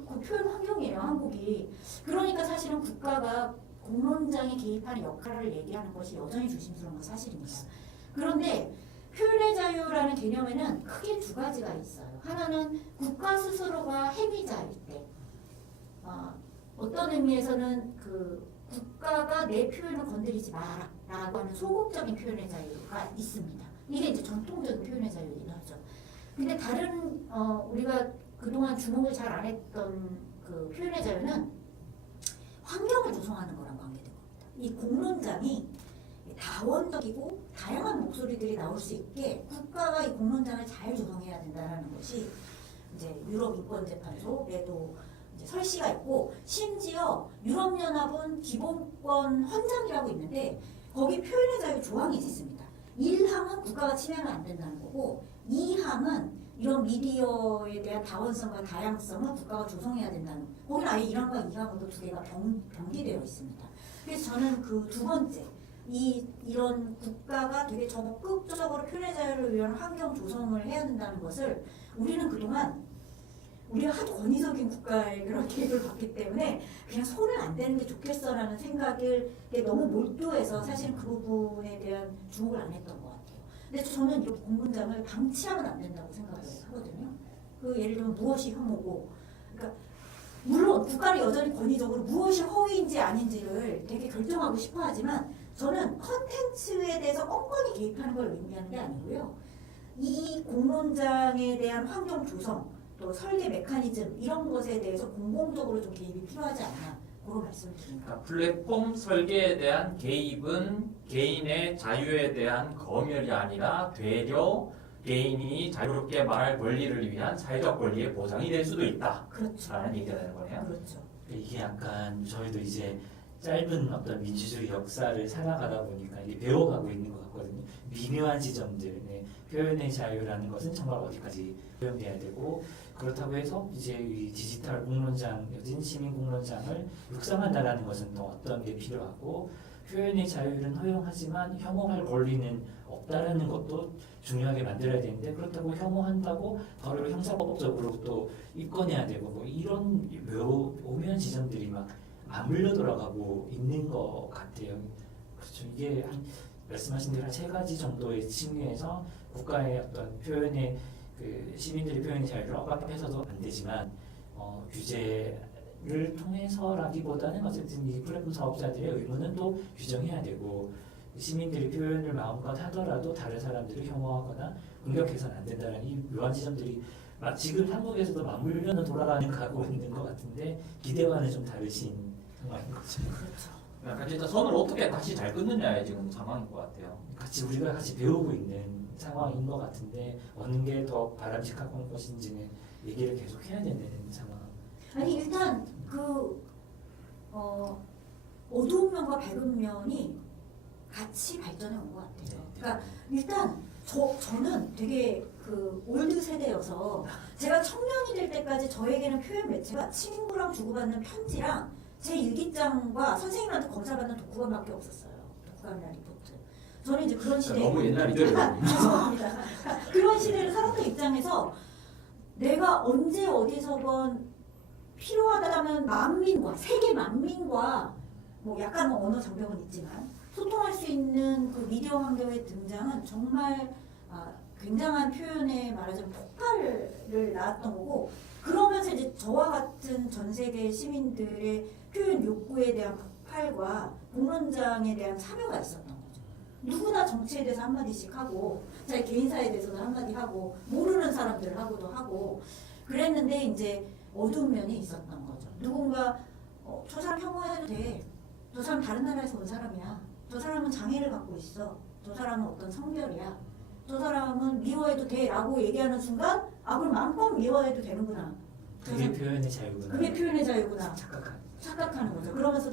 그 표현 환경이에요 한국이. 그러니까 사실은 국가가 공론장에 개입하는 역할을 얘기하는 것이 여전히 조심스러운 건 사실입니다. 그런데 표현의 자유라는 개념에는 크게 두 가지가 있어요. 하나는 국가 스스로가 행위자일 때 어떤 의미에서는 그 국가가 내 표현을 건드리지 마라 라고 하는 소극적인 표현의 자유가 있습니다. 이게 이제 전통적인 표현의 자유이긴 하죠. 근데 다른 우리가 그동안 주목을 잘 안 했던 그 표현의 자유는 환경을 조성하는 거랑 관계된 겁니다. 이 공론장이 다원적이고 다양한 목소리들이 나올 수 있게 국가가 이 공론장을 잘 조성해야 된다는 것이 이제 유럽 인권재판소에도 이제 설시가 있고 심지어 유럽연합은 기본권 헌장이라고 있는데 거기 표현의 자유 조항이 있습니다. 1항은 국가가 침해하면 안 된다는 거고 2항은 이런 미디어에 대한 다원성과 다양성을 국가가 조성해야 된다는 거기는 아예 1항과 2항으로 두 개가 병기되어 있습니다. 그래서 저는 그 두 번째 이런 국가가 되게 적극적으로 표현의 자유를 위한 환경 조성을 해야 된다는 것을 우리는 그동안 우리가 하도 권위적인 국가의 그런 계획을 봤기 때문에 그냥 손을 안 대는 게 좋겠어라는 생각을 너무 몰두해서 사실 그 부분에 대한 주목을 안 했던 것 같아요. 근데 저는 이런 공문장을 방치하면 안 된다고 생각을 하거든요. 그 예를 들면 무엇이 혐오고, 그러니까 물론 국가는 여전히 권위적으로 무엇이 허위인지 아닌지를 되게 결정하고 싶어하지만 저는 컨텐츠에 대해서 뻔뻔히 개입하는 걸 의미하는 게 아니고요. 이 공론장에 대한 환경 조성, 또 설계 메커니즘 이런 것에 대해서 공공적으로 좀 개입이 필요하지 않나 그런 말씀을 드립니다. 그러니까 플랫폼 설계에 대한 개입은 개인의 자유에 대한 검열이 아니라 되려 개인이 자유롭게 말할 권리를 위한 사회적 권리의 보장이 될 수도 있다. 그렇죠. 라는 얘기가 되는 거네요. 그렇죠. 이게 약간 저희도 이제 짧은 어떤 민주주의 역사를 살아가다 보니까 이게 배워가고 있는 것 같거든요. 미묘한 지점들, 네. 표현의 자유라는 것은 정말 어디까지 표현돼야 되고 그렇다고 해서 이제 이 디지털 공론장, 여진 시민 공론장을 육성한다라는 것은 또 어떤 게 필요하고 표현의 자유는 허용하지만 혐오할 권리는 없다라는 것도 중요하게 만들어야 되는데 그렇다고 혐오한다고 바로 형사법적으로 또 입건해야 되고 뭐 이런 오묘한 지점들이 막 맞물려 돌아가고 있는 것 같아요. 그렇죠. 이게 한 말씀하신 대로 한 세 가지 정도의 층면에서 국가의 어떤 표현의 그 시민들의 표현의 자유를 억압해서도 안 되지만 규제를 통해서라기보다는 어쨌든 이 플랫폼 사업자들의 의무는 또 규정해야 되고 시민들이 표현을 마음껏 하더라도 다른 사람들을 혐오하거나 공격해서는 안 된다는 이 묘한 지점들이 지금 한국에서도 맞물려는 돌아가는 가고 있는 것 같은데 기대와는 좀 다르신 상황인 거죠. 그렇죠. 그러니까 진짜 선을 어떻게 다시 잘 끊느냐의 지금 상황인 것 같아요. 우리가 같이 배우고 있는 상황인 것 같은데 어느 게 더 바람직한 것인지는 얘기를 계속 해야 되는 상황. 아니 일단 그 어두운 면과 밝은 면이 같이 발전해 온 것 같아요. 그러니까 일단 저는 되게 그 올드 세대여서 제가 청년이 될 때까지 저에게는 표현 매체가 친구랑 주고받는 편지랑 제 일기장과 선생님한테 검사받는 독후감밖에 없었어요. 독후감이나 리포트. 저는 이제 그런 시대 너무 옛날이죠. 죄송합니다. 그런 시대를 살았던 입장에서 내가 언제 어디서건 필요하다면 만민과 세계 만민과 뭐 약간 언어 장벽은 있지만 소통할 수 있는 그 미디어 환경의 등장은 정말 굉장한 표현에 말하자면 폭발을 낳았던 거고 그러면서 이제 저와 같은 전 세계 시민들의 표현 욕구에 대한 폭발과 공론장에 대한 참여가 있었던 거죠. 누구나 정치에 대해서 한마디씩 하고 자기 개인사에 대해서도 한마디 하고 모르는 사람들하고도 하고 그랬는데 이제 어두운 면이 있었던 거죠. 누군가 저 사람 혐오해도 돼. 저 사람 다른 나라에서 온 사람이야. 저 사람은 장애를 갖고 있어. 저 사람은 어떤 성별이야. 저 사람은 미워해도 돼 라고 얘기하는 순간 그럼 마음껏 미워해도 되는구나. 그게 표현의 자유구나. 그게 표현의 자유구나. 착각하는 거죠. 그러면서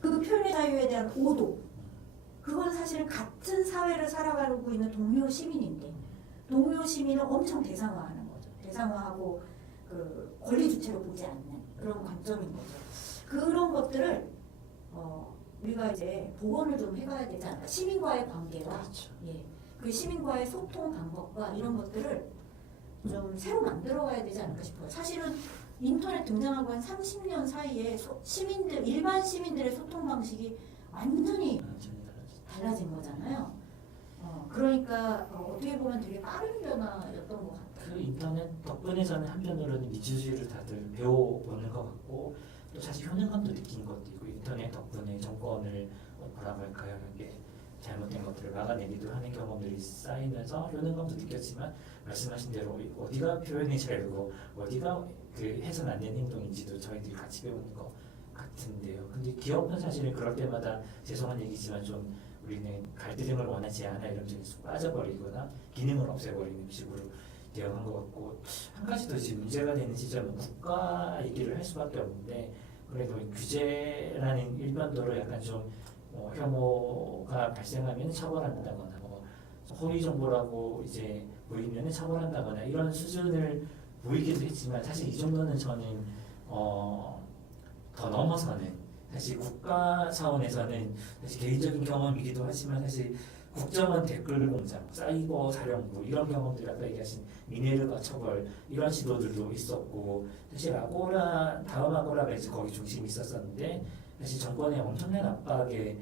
그 표현의 자유에 대한 오도 그건 사실은 같은 사회를 살아가고 있는 동료 시민인데 동료 시민을 엄청 대상화하는 거죠. 대상화하고 그 권리 주체로 보지 않는 그런 관점인 거죠. 그런 것들을 우리가 이제 복원을 좀 해가야 되지 않을까. 시민과의 관계와 그렇죠. 그 시민과의 소통 방법과 이런 것들을 좀 새로 만들어가야 되지 않을까 싶어요. 사실은 인터넷 등장하고 한 30년 사이에 일반 시민들의 소통 방식이 완전히 달라진 거잖아요. 그러니까 어떻게 보면 되게 빠른 변화였던 것 같아요. 그 인터넷 덕분에 저는 한편으로는 민주주의를 다들 배워보는 것 같고 또 사실 효능감도 느낀 것도 있고 인터넷 덕분에 정권을 뭐라고 할까요? 이게 잘못된 것들을 막아내기도 하는 경험들이 쌓이면서 효능감도 느꼈지만 말씀하신 대로 어디가 표현의 자유고 어디가 그 해서는 안 되는 행동인지도 저희들이 같이 배우는 것 같은데요. 근데 기업은 사실은 그럴 때마다 죄송한 얘기지만 좀 우리는 갈등을 원하지 않아 이러면서 쑥 빠져버리거나 기능을 없애버리는 식으로 되어간 것 같고 한 가지 더 지금 문제가 되는 지점은 국가 얘기를 할 수밖에 없는데 그래도 규제라는 일반도로 약간 좀 혐오가 발생하면 처벌한다거나 허위 정보라고 이제 보이면 처벌한다거나 이런 수준을 보이기도 했지만 사실 이 정도는 저는 더 넘어서는 사실 국가 차원에서는 사실 개인적인 경험이기도 하지만 사실 국정원 댓글 공작, 사이버 사령부 이런 경험들 아까 얘기하신 미네르바 처벌 이런 시도들도 있었고 사실 다음 아고라가 이제 거기 중심이 있었었는데 사실 정권의 엄청난 압박에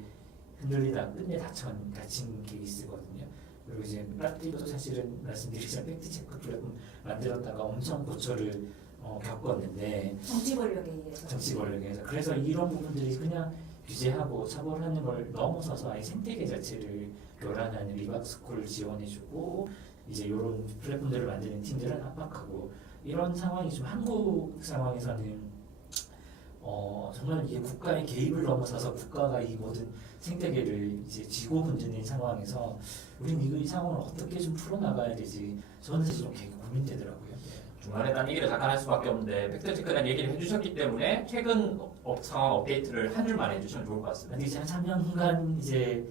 흔들리다 끝내 다친 케이스거든요. 그리고 이제 라티브도 사실은 말씀드리자면 팩트체크 플랫폼 만들었다가 엄청 고초를 겪었는데 정치 권력에 의해서. 정치 권력에서 그래서 이런 부분들이 그냥 규제하고 처벌하는 걸 넘어서서 아예 생태계 자체를 교란하는 리박스쿨을 지원해주고 이제 이런 플랫폼들을 만드는 팀들을 압박하고 이런 상황이 좀 한국 상황에서는 정말 이게 국가의 개입을 넘어서서 국가가 이 모든 생태계를 이제 쥐고 흔드는 상황에서 우리는 이 상황을 어떻게 좀 풀어나가야 되지 저는 사실 좀 되게 고민되더라고요. 중간에 딴 얘기를 잠깐 할 수밖에 없는데 팩트체크란 얘기를 해주셨기 때문에 최근 상황 업데이트를 한 줄만 해주시면 좋을 것 같습니다. 근데 제가 3년간 이제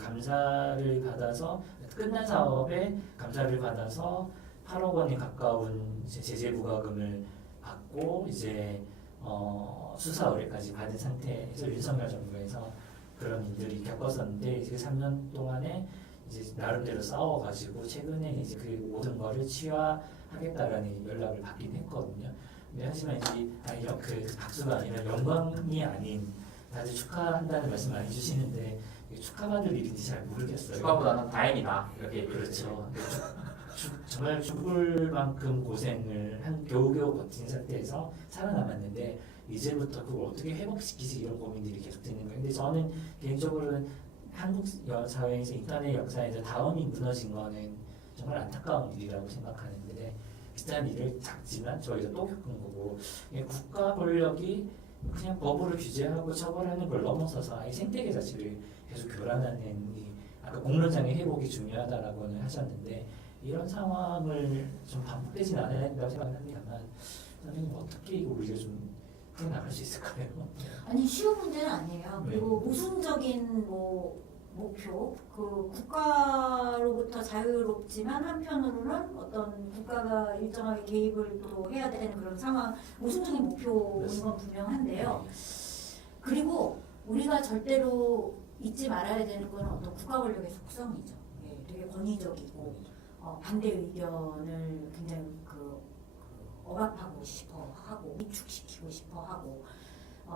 감사를 받아서 끝난 사업에 감사를 받아서 8억 원에 가까운 이제 제재 부과금을 받고 이제 수사 의뢰까지 받은 상태에서 윤석열 정부에서 그런 일들이 겪었었는데 이제 3년 동안에 이제 나름대로 싸워가지고 최근에 이제 그 모든 거를 취하하겠다라는 연락을 받긴 했거든요. 근데 하지만 이제 이런 그 박수가 아니라 영광이 아닌 다들 축하한다는 말씀 많이 주시는데 축하받을 일인지 잘 모르겠어요. 축하보다는 다행이다 이렇게 그렇죠. 정말 죽을 만큼 고생을 겨우겨우 버틴 상태에서 살아남았는데 이제부터 그걸 어떻게 회복시키지 이런 고민들이 계속 드는 거예요. 근데 저는 개인적으로는 한국 사회에서 인터넷 역사에서 다음이 무너진 거는 정말 안타까운 일이라고 생각하는데 비슷한 일을 작지만 저희가 또 겪은 거고, 이게 국가 권력이 그냥 법으로 규제하고 처벌하는 걸 넘어서서 아예 생태계 자체를 계속 교란하는 이 아까 공론장의 회복이 중요하다라고는 하셨는데, 이런 상황을 좀 반복되지는 않아야 된다고 생각합니다만, 선생님 어떻게 이거 우리가 좀 풀어나갈 수 있을까요? 아니 쉬운 문제는 아니에요. 네. 그리고 모순적인 목표, 그 국가로부터 자유롭지만 한편으로는 어떤 국가가 일정하게 개입을 또 해야 되는 그런 상황, 모순적인 목표인 건 분명한데요. 그리고 우리가 절대로 잊지 말아야 되는 건 어떤 국가 권력의 속성이죠. 예, 되게 권위적이고 반대 의견을 굉장히 억압하고 싶어 하고 위축시키고 싶어 하고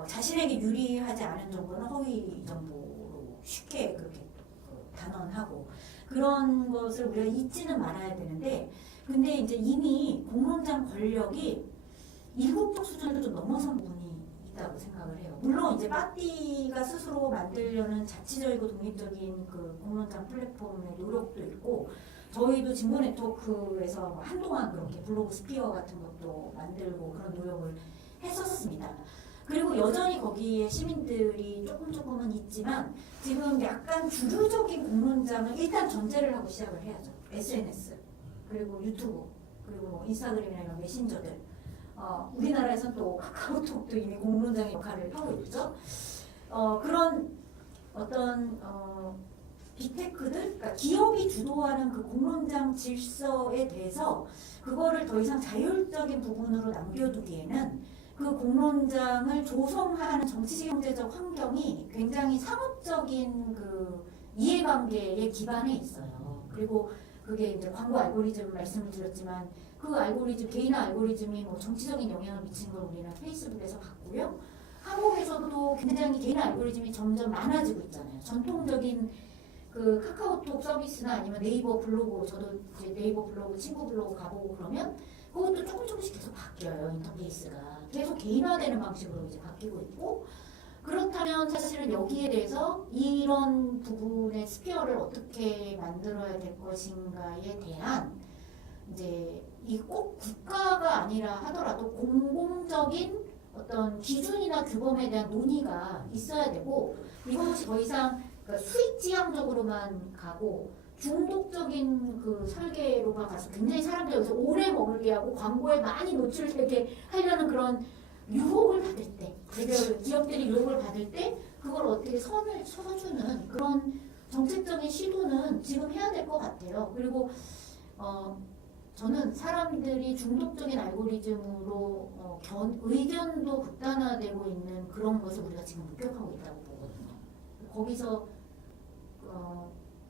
자신에게 유리하지 않은 정보는 허위 정보로 쉽게 그렇게 단언하고 그런 것을 우리가 잊지는 말아야 되는데, 근데 이제 이미 공론장 권력이 일국적 수준에도 좀 넘어선 부분이 있다고 생각을 해요. 물론 이제 빠띠가 스스로 만들려는 자치적이고 독립적인 그 공론장 플랫폼의 노력도 있고, 저희도 진보 네트워크에서 한동안 그렇게 블로그 스피어 같은 것도 만들고 그런 노력을 했었습니다. 그리고 여전히 거기에 시민들이 조금은 있지만, 지금 약간 주류적인 공론장을 일단 전제를 하고 시작을 해야죠. SNS, 그리고 유튜브, 그리고 뭐 인스타그램이나 이런 메신저들. 우리나라에서는 또 카카오톡도 이미 공론장의 역할을 하고 있죠. 그런 어떤 빅테크들, 그러니까 기업이 주도하는 그 공론장 질서에 대해서 그거를 더 이상 자율적인 부분으로 남겨두기에는 그 공론장을 조성하는 정치 경제적 환경이 굉장히 상업적인 그 이해관계에 기반해 있어요. 그리고 그게 이제 광고 알고리즘 말씀을 드렸지만, 그 알고리즘, 개인 알고리즘이 뭐 정치적인 영향을 미치는 걸 우리는 페이스북에서 봤고요. 한국에서도 굉장히 개인 알고리즘이 점점 많아지고 있잖아요. 전통적인 그 카카오톡 서비스나 아니면 네이버 블로그, 저도 이제 네이버 블로그, 친구 블로그 가보고 그러면 그것도 조금씩 계속 바뀌어요. 인터페이스가 계속 개인화되는 방식으로 이제 바뀌고 있고, 그렇다면 사실은 여기에 대해서 이런 부분의 스피어를 어떻게 만들어야 될 것인가에 대한 이제 이 꼭 국가가 아니라 하더라도 공공적인 어떤 기준이나 규범에 대한 논의가 있어야 되고, 이것이 더 이상 그러니까 수익 지향적으로만 가고 중독적인 그 설계로만 가서 굉장히 사람들이 여기서 오래 머물게 하고 광고에 많이 노출되게 하려는 그런 유혹을 받을 때, 개별 기업들이 유혹을 받을 때 그걸 어떻게 선을 쳐주는 그런 정책적인 시도는 지금 해야 될 것 같아요. 그리고 저는 사람들이 중독적인 알고리즘으로 의견도 극단화되고 있는 그런 것을 우리가 지금 목격하고 있다고 보거든요. 거기서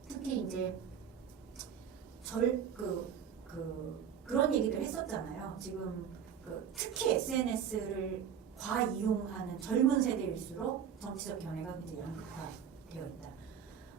특히 이제 그런 얘기를 했었잖아요. 지금 특히 SNS를 과이용하는 젊은 세대일수록 정치적 견해가 굉장히 양극화되어 있다.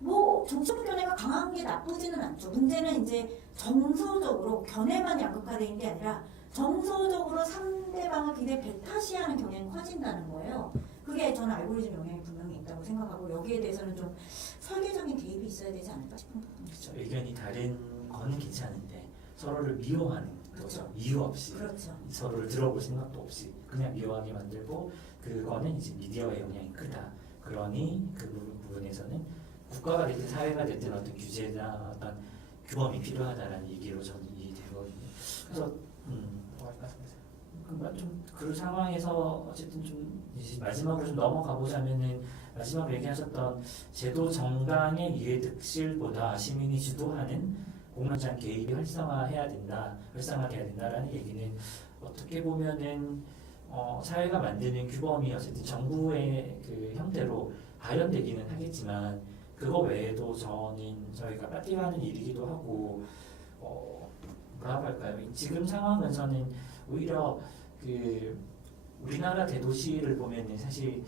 뭐 정치적 견해가 강한 게 나쁘지는 않죠. 문제는 이제 정서적으로 견해만 양극화되는 게 아니라 정서적으로 상대방을 굉장히 배타시하는 경향이 커진다는 거예요. 그게 저는 알고리즘 영향이 분명히 있다고 생각하고, 여기에 대해서는 좀 설계적인 개입이 있어야 되지 않을까 싶은 부분이죠. 그렇죠. 의견이 다른 거는 괜찮은데 서로를 미워하는 거죠. 그렇죠. 이유 없이. 그렇죠. 서로를 들어볼 생각도 없이 그냥 미워하게 만들고, 그거는 이제 미디어의 영향이 크다. 그러니 그 부분에서는 국가가 됐든 사회가 됐든 어떤 규제나 어떤 규범이 필요하다라는 얘기로 저는 이해되거든요. 그래서 뭐 할까 생각해요. 좀그 상황에서 어쨌든 좀 이제 마지막으로 좀 넘어가 보자면은, 마지막으로 얘기하셨던 제도 정당의 이해득실보다 시민이 주도하는 공론장 개입이 활성화돼야 된다라는 얘기는 어떻게 보면은 사회가 만드는 규범이 어쨌든 정부의 그 형태로 발현되기는 하겠지만, 그거 외에도 저희가 빠띠하는 일이기도 하고, 뭐라고 할까요? 지금 상황은 저는 오히려 그 우리나라 대도시를 보면은 사실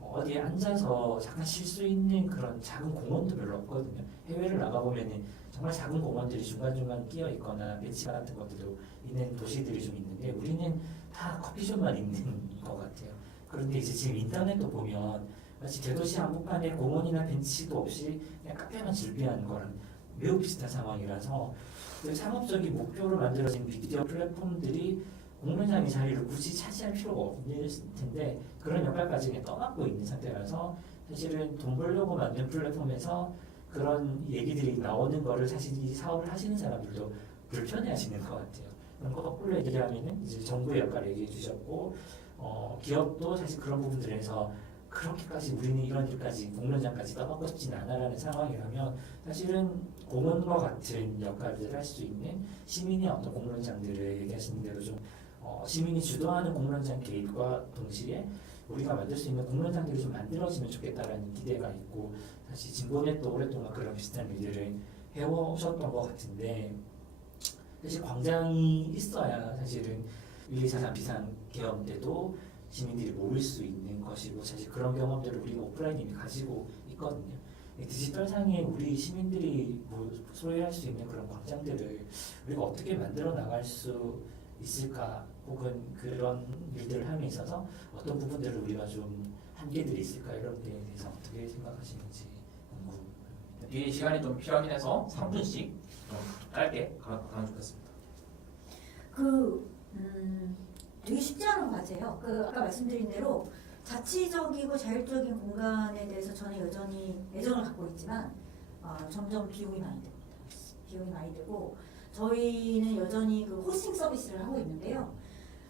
어디에 앉아서 잠깐 쉴 수 있는 그런 작은 공원도 별로 없거든요. 해외를 나가 보면은 정말 작은 공원들이 중간중간 끼어 있거나 벤치 같은 것들도 있는 도시들이 좀 있는데, 우리는 다 커피숍만 있는 것 같아요. 그런데 이제 지금 인터넷도 보면 마치 대도시 한복판에 공원이나 벤치도 없이 그냥 카페만 즐비하는 거랑 매우 비슷한 상황이라서 그 상업적인 목표로 만들어진 미디어 플랫폼들이 공론장의 자리를 굳이 차지할 필요가 없을 텐데 그런 역할까지 떠맡고 있는 상태라서 사실은 돈 벌려고 만든 플랫폼에서 그런 얘기들이 나오는 거를 사실 이 사업을 하시는 사람들도 불편해하시는 것 같아요. 그럼 거꾸로 얘기하면은 이제 정부의 역할을 얘기해 주셨고 기업도 사실 그런 부분들에서 그렇게까지 우리는 이런 일까지 공론장까지 떠받고 싶진 않아라는 상황이라면 사실은 공원과 같은 역할을 할 수 있는 시민의 어떤 공론장들을 얘기하시는 대로 좀 시민이 주도하는 공론장 개입과 동시에 우리가 만들 수 있는 공론장들이 좀 만들어지면 좋겠다라는 기대가 있고 사실 진보넷도 오랫동안 그런 비슷한 일들을 해오셨던 것 같은데 사실 광장이 있어야 사실은 1, 2, 4, 3 비상 계엄 때도 시민들이 모일 수 있는 것이고 사실 그런 경험들을 우리가 오프라인 이미 가지고 있거든요. 디지털상에 우리 시민들이 소유할 수 있는 그런 광장들을 우리가 어떻게 만들어 나갈 수 있을까 혹은 그런 일들을 함에 있어서 어떤 부분들을 우리가 좀 한계들이 있을까 이런 데에 대해서 어떻게 생각하시는지 궁금합니다. 뒤에 시간이 좀 필요하긴 해서 3분씩 좀 짧게 가면 좋겠습니다. 되게 쉽지 않은 과제예요. 아까 말씀드린 대로 자치적이고 자율적인 공간에 대해서 저는 여전히 애정을 갖고 있지만 점점 비용이 많이 듭니다. 비용이 많이 들고 저희는 여전히 그 호스팅 서비스를 하고 있는데요.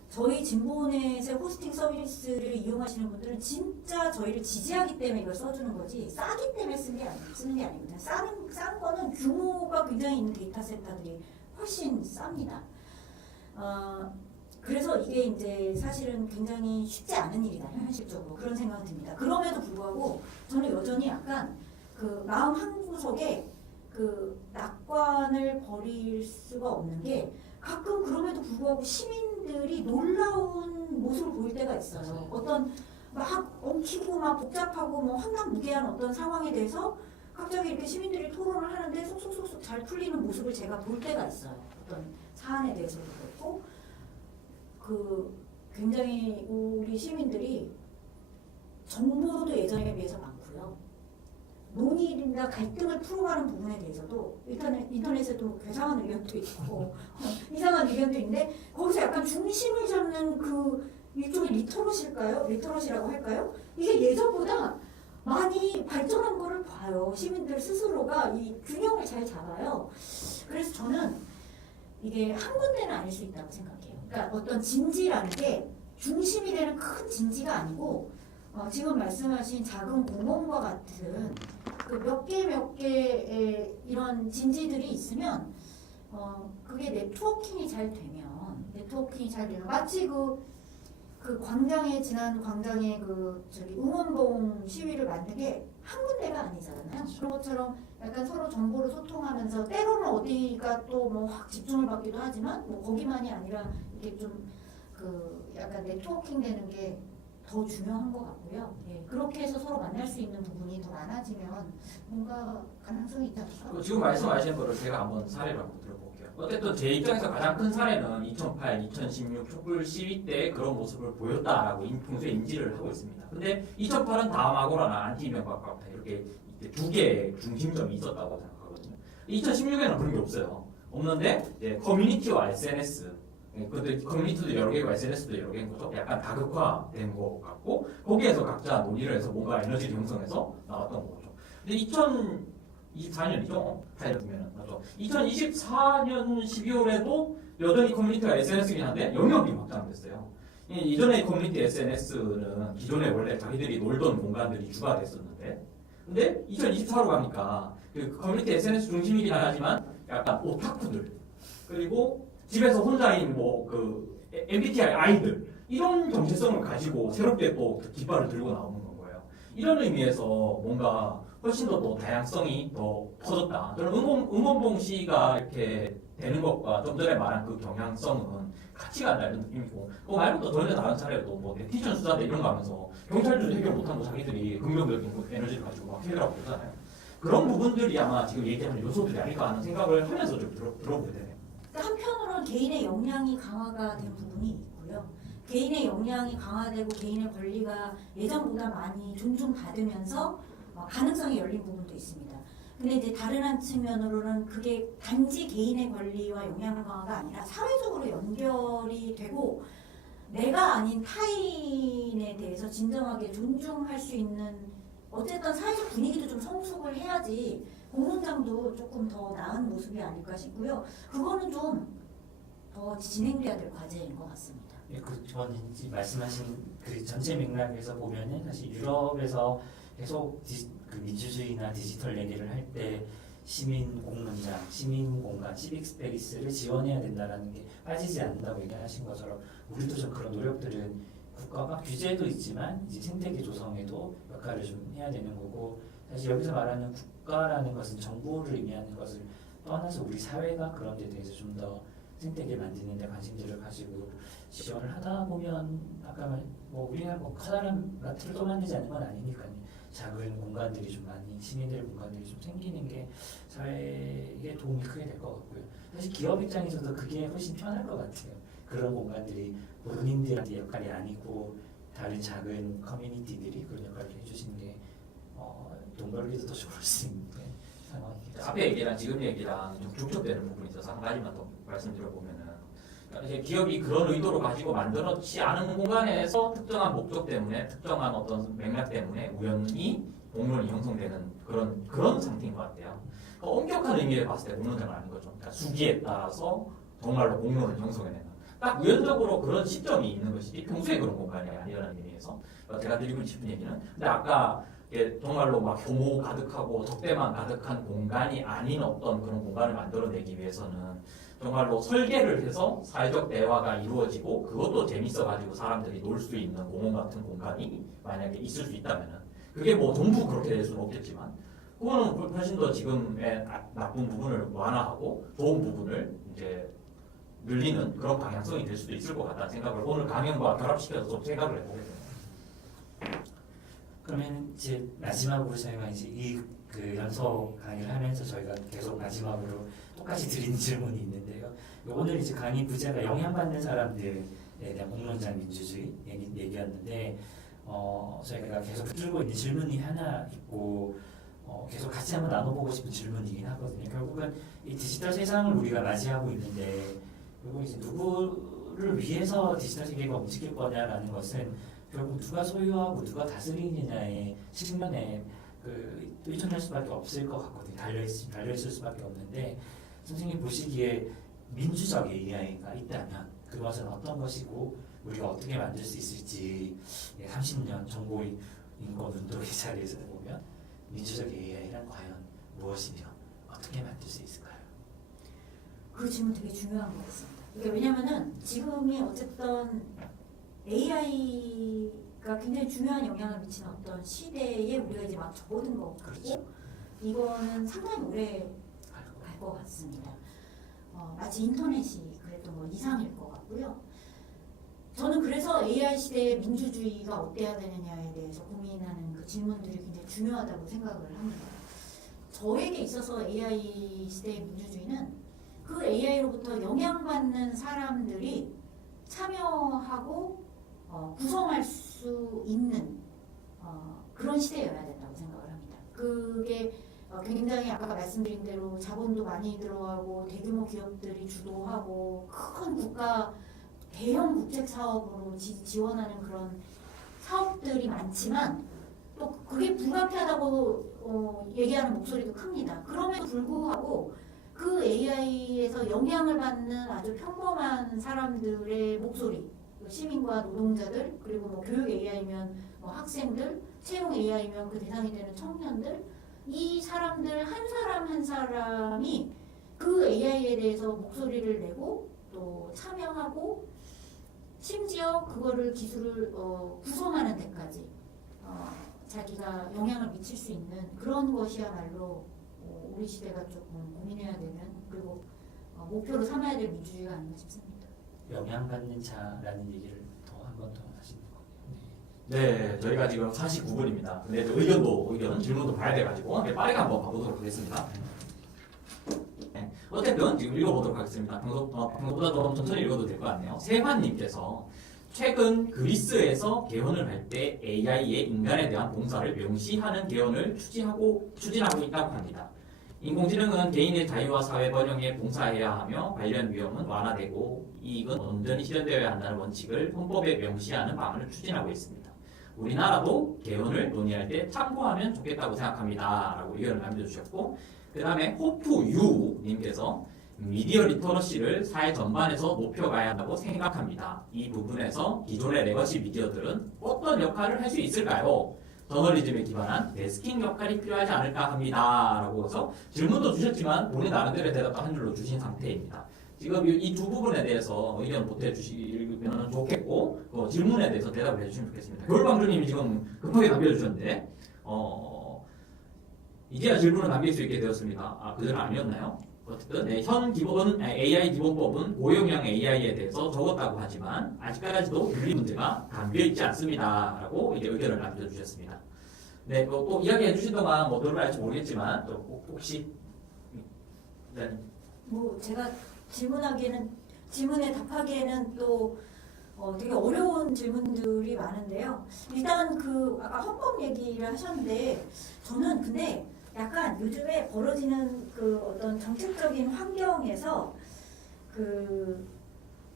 저희 진보넷의 호스팅 서비스를 이용하시는 분들은 진짜 저희를 지지하기 때문에 이걸 써주는 거지 싸기 때문에 쓰는 게 아닙니다. 싼 거는 규모가 굉장히 있는 데이터 센터들이 훨씬 쌉니다. 그래서 이게 이제 사실은 굉장히 쉽지 않은 일이다 현실적으로 그런 생각이 듭니다. 그럼에도 불구하고 저는 여전히 약간 그 마음 한구석에 그 낙관을 버릴 수가 없는 게 가끔 그럼에도 불구하고 시민들이 놀라운 모습을 보일 때가 있어요. 맞아요. 어떤 막 엉키고 막 복잡하고 뭐 황당무계한 어떤 상황에 대해서 갑자기 이렇게 시민들이 토론을 하는데 쏙쏙쏙쏙 잘 풀리는 모습을 제가 볼 때가 있어요. 어떤 사안에 대해서도 그렇고 굉장히 우리 시민들이 정보도 예전에 비해서 많고요. 논의나 갈등을 풀어가는 부분에 대해서도 인터넷에도 괴상한 의견도 있고 이상한 의견도 있는데 거기서 약간 중심을 잡는 그 일종의 리터러시라고 할까요? 이게 예전보다 많이 발전한 거를 봐요. 시민들 스스로가 이 균형을 잘 잡아요. 그래서 저는 이게 한 군데는 아닐 수 있다고 생각해요. 그러니까 어떤 진지라는 게 중심이 되는 큰 진지가 아니고 지금 말씀하신 작은 공원과 같은 그 몇 개의 이런 진지들이 있으면 그게 네트워킹이 잘 되면 마치 그 광장에 지난 광장에 응원봉 시위를 만든 게 한 군데가 아니잖아요. 그런 것처럼 약간 서로 정보를 소통하면서 때로는 어디가 또 뭐 확 집중을 받기도 하지만 뭐 거기만이 아니라 이게 좀 약간 네트워킹 되는 게 더 중요한 것 같고요. 예, 그렇게 해서 서로 만날 수 있는 부분이 더 많아지면 뭔가 가능성이 있지 않을까? 지금 말씀하신 거를 제가 한번 사례를 한번 들어볼게요. 어쨌든 제 입장에서 가장 큰 사례는 2008, 2016 촛불 시위 때 그런 모습을 보였다라고 평소에 인지를 하고 있습니다. 근데 2008은 다음아고라나 안티명박과 이렇게 두 개의 중심점이 있었다고 생각하거든요. 2016에는 그런 게 없어요. 없는데 커뮤니티와 SNS 근데 커뮤니티도 여러 개고 SNS도 여러 개인 거죠. 약간 다극화된 것 같고 거기에서 각자 논의를 해서 뭔가 에너지를 형성해서 나왔던 거죠. 근데 2024년이죠. 8년이면 맞죠. 2024년 12월에도 여전히 커뮤니티가 SNS이긴 한데 영역이 확장됐어요. 이전에 커뮤니티 SNS는 기존에 원래 자기들이 놀던 공간들이 주가 됐었는데 근데 2024로 가니까 그 커뮤니티 SNS 중심이긴 하지만 약간 오타쿠들 그리고 집에서 혼자인 MBTI 아이들 이런 정체성을 가지고 새롭게 또 깃발을 들고 나오는 건 거예요. 이런 의미에서 뭔가 훨씬 더 또 다양성이 더 퍼졌다. 저는 응원봉 시가 이렇게 되는 것과 좀 전에 말한 그 경향성은 같이 간다 이런 느낌이고 그거 말고 또 전에 다른 사례도 뭐 네티즌 수사대 이런 거 하면서 경찰들도 해결 못하고 자기들이 긍정적인 에너지를 가지고 막 해결하고 그러잖아요. 그런 부분들이 아마 지금 얘기하는 요소들이 아닐까 하는 생각을 하면서 좀 들어보게 되네요. 한편으로는 개인의 역량이 강화가 된 부분이 있고요. 개인의 역량이 강화되고 개인의 권리가 예전보다 많이 존중받으면서 가능성이 열린 부분도 있습니다. 근데 이제 다른 한 측면으로는 그게 단지 개인의 권리와 역량 강화가 아니라 사회적으로 연결이 되고 내가 아닌 타인에 대해서 진정하게 존중할 수 있는 어쨌든 사회적 분위기도 좀 성숙을 해야지 공론장도 조금 더 나은 모습이 아닐까 싶고요. 그거는 좀 더 진행돼야 될 과제인 것 같습니다. 예, 저는 말씀하신 그 전체 맥락에서 보면은 사실 유럽에서 계속 그 민주주의나 디지털 얘기를 할 때 시민 공론장, 시민 공간, 시빅 스페이스를 지원해야 된다라는 게 빠지지 않는다고 얘기하신 것처럼 우리도 좀 그런 노력들은 국가가 규제도 있지만 이제 생태계 조성에도 역할을 좀 해야 되는 거고 사실 여기서 말하는 국가라는 것은 정부를 의미하는 것을 떠나서 우리 사회가 그런 데 대해서 좀 더 생태계 만드는 데 관심들을 가지고 지원을 하다 보면 아까 우리가 커다란 마트를 또 만들지 않는 건 아니니까요. 작은 공간들이 좀 많이 시민들의 공간들이 좀 생기는 게 사회에 도움이 크게 될 것 같고요. 사실 기업 입장에서도 그게 훨씬 편할 것 같아요. 그런 공간들이 본인들한테 역할이 아니고 다른 작은 커뮤니티들이 그런 역할을 해주시는 게 돈 벌기도 더 좋을 수 있는 상황이겠죠. 앞에 얘기랑 지금 얘기랑 좀 중첩되는 부분이 있어서 한 가지만 더 말씀드려보면은 이제 기업이 그런 의도로 가지고 만들었지 않은 공간에서 특정한 목적 때문에 특정한 어떤 맥락 때문에 우연히 공론이 형성되는 그런 상태인 것 같아요. 그러니까 엄격한 의미를 봤을 때 공론장은 아닌 거죠. 그러니까 수기에 따라서 정말로 공론을 형성해내는 딱 우연적으로 그런 시점이 있는 것이지 평소에 그런 공간이 아니라는 의미에서 제가 드리고 싶은 얘기는 근데 아까 정말로 막 혐오 가득하고 적대만 가득한 공간이 아닌 어떤 그런 공간을 만들어내기 위해서는 정말로 설계를 해서 사회적 대화가 이루어지고 그것도 재밌어가지고 사람들이 놀 수 있는 공원 같은 공간이 만약에 있을 수 있다면은 그게 뭐 전부 그렇게 될 수는 없겠지만 그거는 훨씬 더 지금의 나쁜 부분을 완화하고 좋은 부분을 이제 늘리는 그런 방향성이 될 수도 있을 것 같다는 생각을 오늘 강연과 결합시켜서 좀 생각을 해보게 됩니다. 그러면 이제 마지막으로 저희가 이제 그 연서 강의를 하면서 저희가 계속 마지막으로 똑같이 드리는 질문이 있는데요. 오늘 이제 강의 부제가 영향받는 사람들에 대한 공론장 민주주의 얘기였는데 저희가 계속 들고 있는 질문이 하나 있고 계속 같이 한번 나눠보고 싶은 질문이긴 하거든요. 결국은 이 디지털 세상을 우리가 맞이하고 있는데 결국 이제 누구를 위해서 디지털 세계가 움직일 거냐라는 것은 결국 누가 소유하고 누가 다스리느냐의 측면에 의존할 수밖에 없을 것 같거든요. 달려있을 수밖에 없는데 선생님 보시기에 민주적 AI가 있다면 그것은 어떤 것이고 우리가 어떻게 만들 수 있을지 30년 정보 인권 운동의 자리에서 보면 민주적 AI란 과연 무엇이며 어떻게 만들 수 있을까요? 그 질문 되게 중요한 것 같습니다. 그러니까 왜냐면은 지금이 어쨌든 AI가 굉장히 중요한 영향을 미치는 어떤 시대에 우리가 이제 막 접어든 것 같고 그렇죠. 이거는 상당히 오래 갈 것 같습니다. 마치 인터넷이 그랬던 거 이상일 것 같고요. 저는 그래서 AI 시대의 민주주의가 어때야 되느냐에 대해서 고민하는 그 질문들이 굉장히 중요하다고 생각을 합니다. 저에게 있어서 AI 시대의 민주주의는 그 AI로부터 영향받는 사람들이 참여하고 구성할 수 있는 그런 시대여야 된다고 생각을 합니다. 그게 굉장히 아까 말씀드린 대로 자본도 많이 들어가고 대규모 기업들이 주도하고 큰 국가 대형 국책 사업으로 지원하는 그런 사업들이 많지만 또 그게 불가피하다고 얘기하는 목소리도 큽니다. 그럼에도 불구하고 그 AI에서 영향을 받는 아주 평범한 사람들의 목소리, 시민과 노동자들, 그리고 뭐 교육 AI면 뭐 학생들, 채용 AI면 그 대상이 되는 청년들, 이 사람들 한 사람 한 사람이 그 AI에 대해서 목소리를 내고 또 참여하고 심지어 그거를 기술을 구성하는 데까지 자기가 영향을 미칠 수 있는 그런 것이야말로 우리 시대가 조금 고민해야 되는 그리고 목표로 삼아야 될 민주주의가 아닌가 싶습니다. 영향받는 자라는 얘기를 더 한 번 더 하시는 거예요. 네, 저희가 지금 49분입니다. 근데 의견, 질문도 봐야 돼가지고 빠르게 한번 가보도록 하겠습니다. 네, 어쨌든 지금 읽어보도록 하겠습니다. 평소보다 좀 천천히 읽어도 될 것 같네요. 세환님께서 최근 그리스에서 개헌을 할 때 AI의 인간에 대한 봉사를 명시하는 개헌을 추진하고 있다고 합니다. 인공지능은 개인의 자유와 사회 번영에 봉사해야 하며 관련 위험은 완화되고 이익은 온전히 실현되어야 한다는 원칙을 헌법에 명시하는 방안을 추진하고 있습니다. 우리나라도 개헌을 논의할 때 참고하면 좋겠다고 생각합니다. 라고 의견을 남겨주셨고 그 다음에 호프유님께서 미디어 리터러시를 사회 전반에서 높여가야 한다고 생각합니다. 이 부분에서 기존의 레거시 미디어들은 어떤 역할을 할 수 있을까요? 저널리즘에 기반한 데스킹 역할이 필요하지 않을까 합니다. 라고 해서 질문도 주셨지만 본인 나름대로 대답도 한 줄로 주신 상태입니다. 지금 이 두 부분에 대해서 의견 보태주시면 좋겠고 질문에 대해서 대답을 해주시면 좋겠습니다. 겨울방주님이 지금 급하게 남겨주셨는데 이제야 질문을 남길 수 있게 되었습니다. 그전은 아니었나요? 어쨌든 현 기본 AI 기본법은 고용형 AI에 대해서 적었다고 하지만 아직까지도 윤리 문제가 담겨 있지 않습니다. 라고 이제 의견을 남겨주셨습니다. 네, 또 이야기해 주신 동안 뭐 들어갈지 모르겠지만 또 혹시 네. 뭐 제가 질문에 답하기에는 또 되게 어려운 질문들이 많은데요. 일단 그 아까 헌법 얘기를 하셨는데 저는 근데 약간 요즘에 벌어지는 그 어떤 정책적인 환경에서 그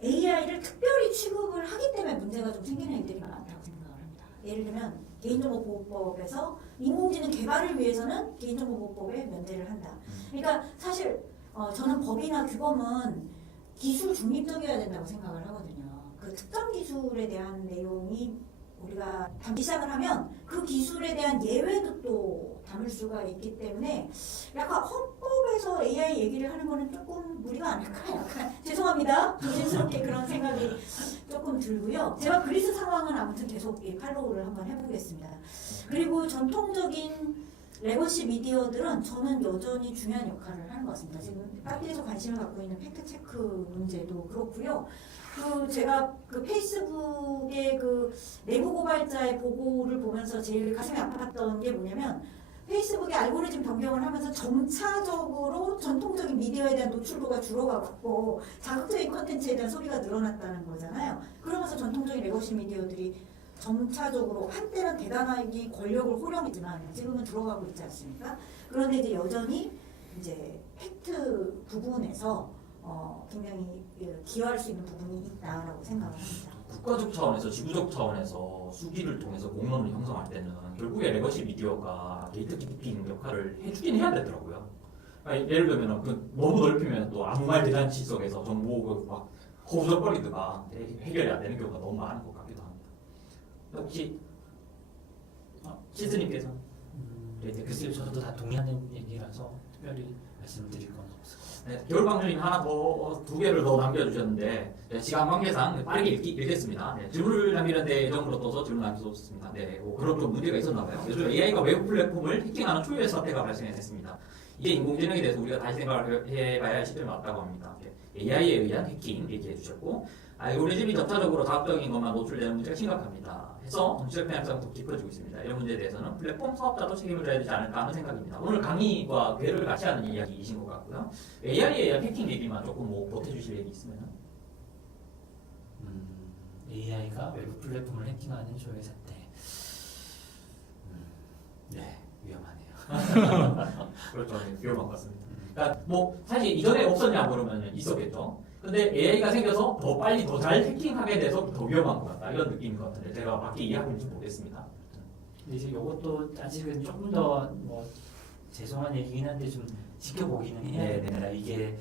AI를 특별히 취급을 하기 때문에 문제가 좀 생기는 일들이 많다고 생각을 합니다. 예를 들면 개인정보보호법에서 인공지능 개발을 위해서는 개인정보보호법에 면제를 한다. 그러니까 사실 저는 법이나 규범은 기술 중립적이어야 된다고 생각을 하거든요. 그 특정 기술에 대한 내용이 우리가 담기 시작을 하면 그 기술에 대한 예외도 또 담을 수가 있기 때문에 약간 헌법에서 AI 얘기를 하는 거는 조금 무리가 아닐까 약간 죄송합니다. 조심스럽게 그런 생각이 조금 들고요. 제가 그리스 상황은 아무튼 계속 팔로우를 한번 해보겠습니다. 그리고 전통적인 레거시 미디어들은 저는 여전히 중요한 역할을 하는 것 같습니다. 지금 파티에서 관심을 갖고 있는 팩트체크 문제도 그렇고요. 제가 그 페이스북의 그 내부 고발자의 보고를 보면서 제일 가슴이 아팠던 게 뭐냐면 페이스북의 알고리즘 변경을 하면서 점차적으로 전통적인 미디어에 대한 노출도가 줄어가고 자극적인 컨텐츠에 대한 소비가 늘어났다는 거잖아요. 그러면서 전통적인 레거시 미디어들이 점차적으로 한때는 대단하게 권력을 호령했지만 지금은 들어가고 있지 않습니까? 그런데 이제 여전히 이제 팩트 부분에서 굉장히 기여할 수 있는 부분이 있다라고 생각을 합니다. 국가적 차원에서 지구적 차원에서 수기를 통해서 공론을 형성할 때는 결국에 레거시 미디어가 게이트키핑 역할을 해주긴 해야 되더라고요. 그러니까 예를 들면 너무 넓히면 또 아무 말 대잔치 속에서 정보 막 허우적거리다가 해결이 안 되는 경우가 너무 많은 것 같기도 합니다. 혹시 시스님께서 네, 글쎄요, 저도 다 동의하는 얘기라서 특별히 말씀드릴 건 없을 것 같아요. 네, 겨울방주님 하나 더, 두 개를 더 남겨주셨는데, 네, 시간 관계상 빠르게 읽겠습니다. 네, 질문을 남기는데 예정으로 떠서 질문 남겨줬습니다. 네, 그런 좀 문제가 있었나봐요. 요즘 AI가 외부 플랫폼을 해킹하는 초유의 사태가 발생했습니다. 이게 인공지능에 대해서 우리가 다시 생각을 해봐야 할 시점이 왔다고 합니다. 네, AI에 의한 해킹 얘기해 주셨고, 알고리즘이 점차적으로 자극적인 것만 노출되는 문제가 심각합니다. 해서 정치적 편향성이 더 깊어지고 있습니다. 이런 문제에 대해서는 플랫폼 사업자도 책임을 져야 되지 않을까 하는 생각입니다. 오늘 강의와 괴를 같이 하는 이야기이신 것 같고요. AI에 의한 해킹 얘기만 조금 보태주실 얘기 있으면. AI가 외부 플랫폼을 해킹하는 조회 사태. 네, 위험하네요. 그렇죠. 위험한 것 같습니다. 그러니까 뭐 사실 이전에 없었냐 물으면 있었겠죠. 근데 AI가 생겨서 더 빨리 더 잘 해킹하게 돼서 더 위험한 것 같다 이런 느낌인 것 같은데 제가 맞게 이해하고 있는지 모르겠습니다. 근데 이제 이것도 아직은 조금 더 뭐 죄송한 얘기긴 한데 좀 지켜보기는 해야 됩니다. 이게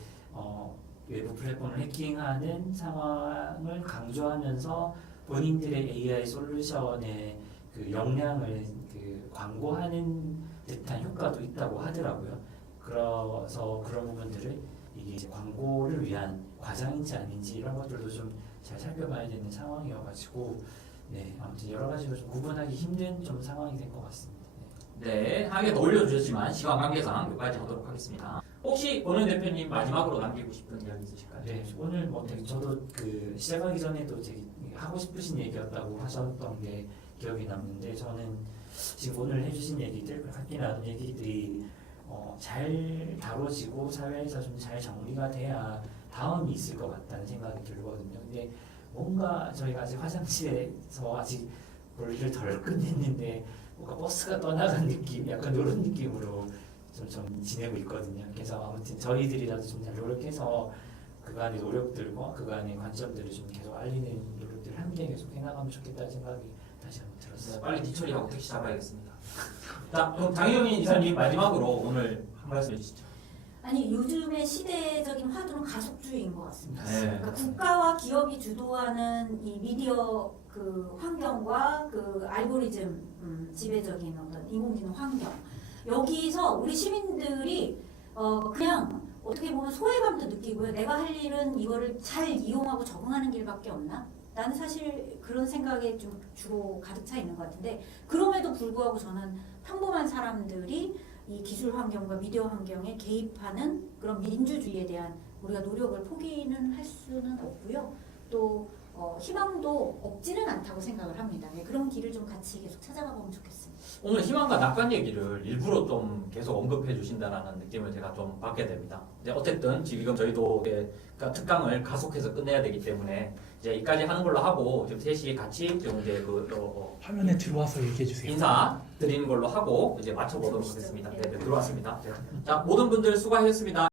외부 플랫폼을 해킹하는 상황을 강조하면서 본인들의 AI 솔루션의 그 역량을 그 광고하는 듯한 효과도 있다고 하더라고요. 그래서 그런 부분들을 이게 이제 광고를 위한 과장인지 아닌지 이런 것들도 좀 잘 살펴봐야 되는 상황이어가지고 네 아무튼 여러 가지로 좀 구분하기 힘든 좀 상황이 된 것 같습니다. 네, 하게 더 올려주셨지만 시간 관계상 여기까지 하도록 하겠습니다. 혹시 권은 대표님 마지막으로 남기고 싶은 이야기 있으실까요? 네 오늘 뭐 되게 저도 그 시작하기 전에도 되게 하고 싶으신 얘기였다고 하셨던 게 기억이 남는데 저는 지금 오늘 해주신 얘기들 함께 나눈 얘기들이 잘 다뤄지고 사회에서 좀 잘 정리가 돼야 다음이 있을 것 같다는 생각이 들거든요. 근데 뭔가 저희가 아직 화장실에서 아직 볼일을 덜 끝냈는데 뭔가 버스가 떠나간 느낌, 약간 이런 느낌으로 좀 지내고 있거든요. 그래서 아무튼 저희들이라도 좀 잘 노력해서 그간의 노력들과 그간의 관점들을 좀 계속 알리는 노력들을 함께 계속 해나가면 좋겠다는 생각이 다시 한번 들었어요. 빨리 뒤처리하고 택시 잡아야겠습니다. 자, 그럼 장혜영이 이사님 마지막으로 오늘 한 말씀 해주시죠. 아니 요즘의 시대적인 화두는 가속주의인 것 같습니다. 네. 그러니까 국가와 기업이 주도하는 이 미디어 그 환경과 그 알고리즘 지배적인 어떤 인공지능 환경 여기서 우리 시민들이 그냥 어떻게 보면 소외감도 느끼고요. 내가 할 일은 이거를 잘 이용하고 적응하는 길밖에 없나? 나는 사실 그런 생각에 좀 주로 가득 차 있는 것 같은데 그럼에도 불구하고 저는 평범한 사람들이 이 기술 환경과 미디어 환경에 개입하는 그런 민주주의에 대한 우리가 노력을 포기는 할 수는 없고요. 또 희망도 없지는 않다고 생각을 합니다. 네, 그런 길을 좀 같이 계속 찾아가 보면 좋겠습니다. 오늘 희망과 낙관 얘기를 일부러 좀 계속 언급해 주신다라는 느낌을 제가 좀 받게 됩니다. 이제 어쨌든 지금 저희도 그러니까 특강을 가속해서 끝내야 되기 때문에 이제 이까지 하는 걸로 하고 지금 셋이 같이 좀 이제 화면에 들어와서 얘기해 주세요. 인사 드리는 걸로 하고 이제 맞춰보도록 하겠습니다. 네, 들어왔습니다. 네. 자, 모든 분들 수고하셨습니다.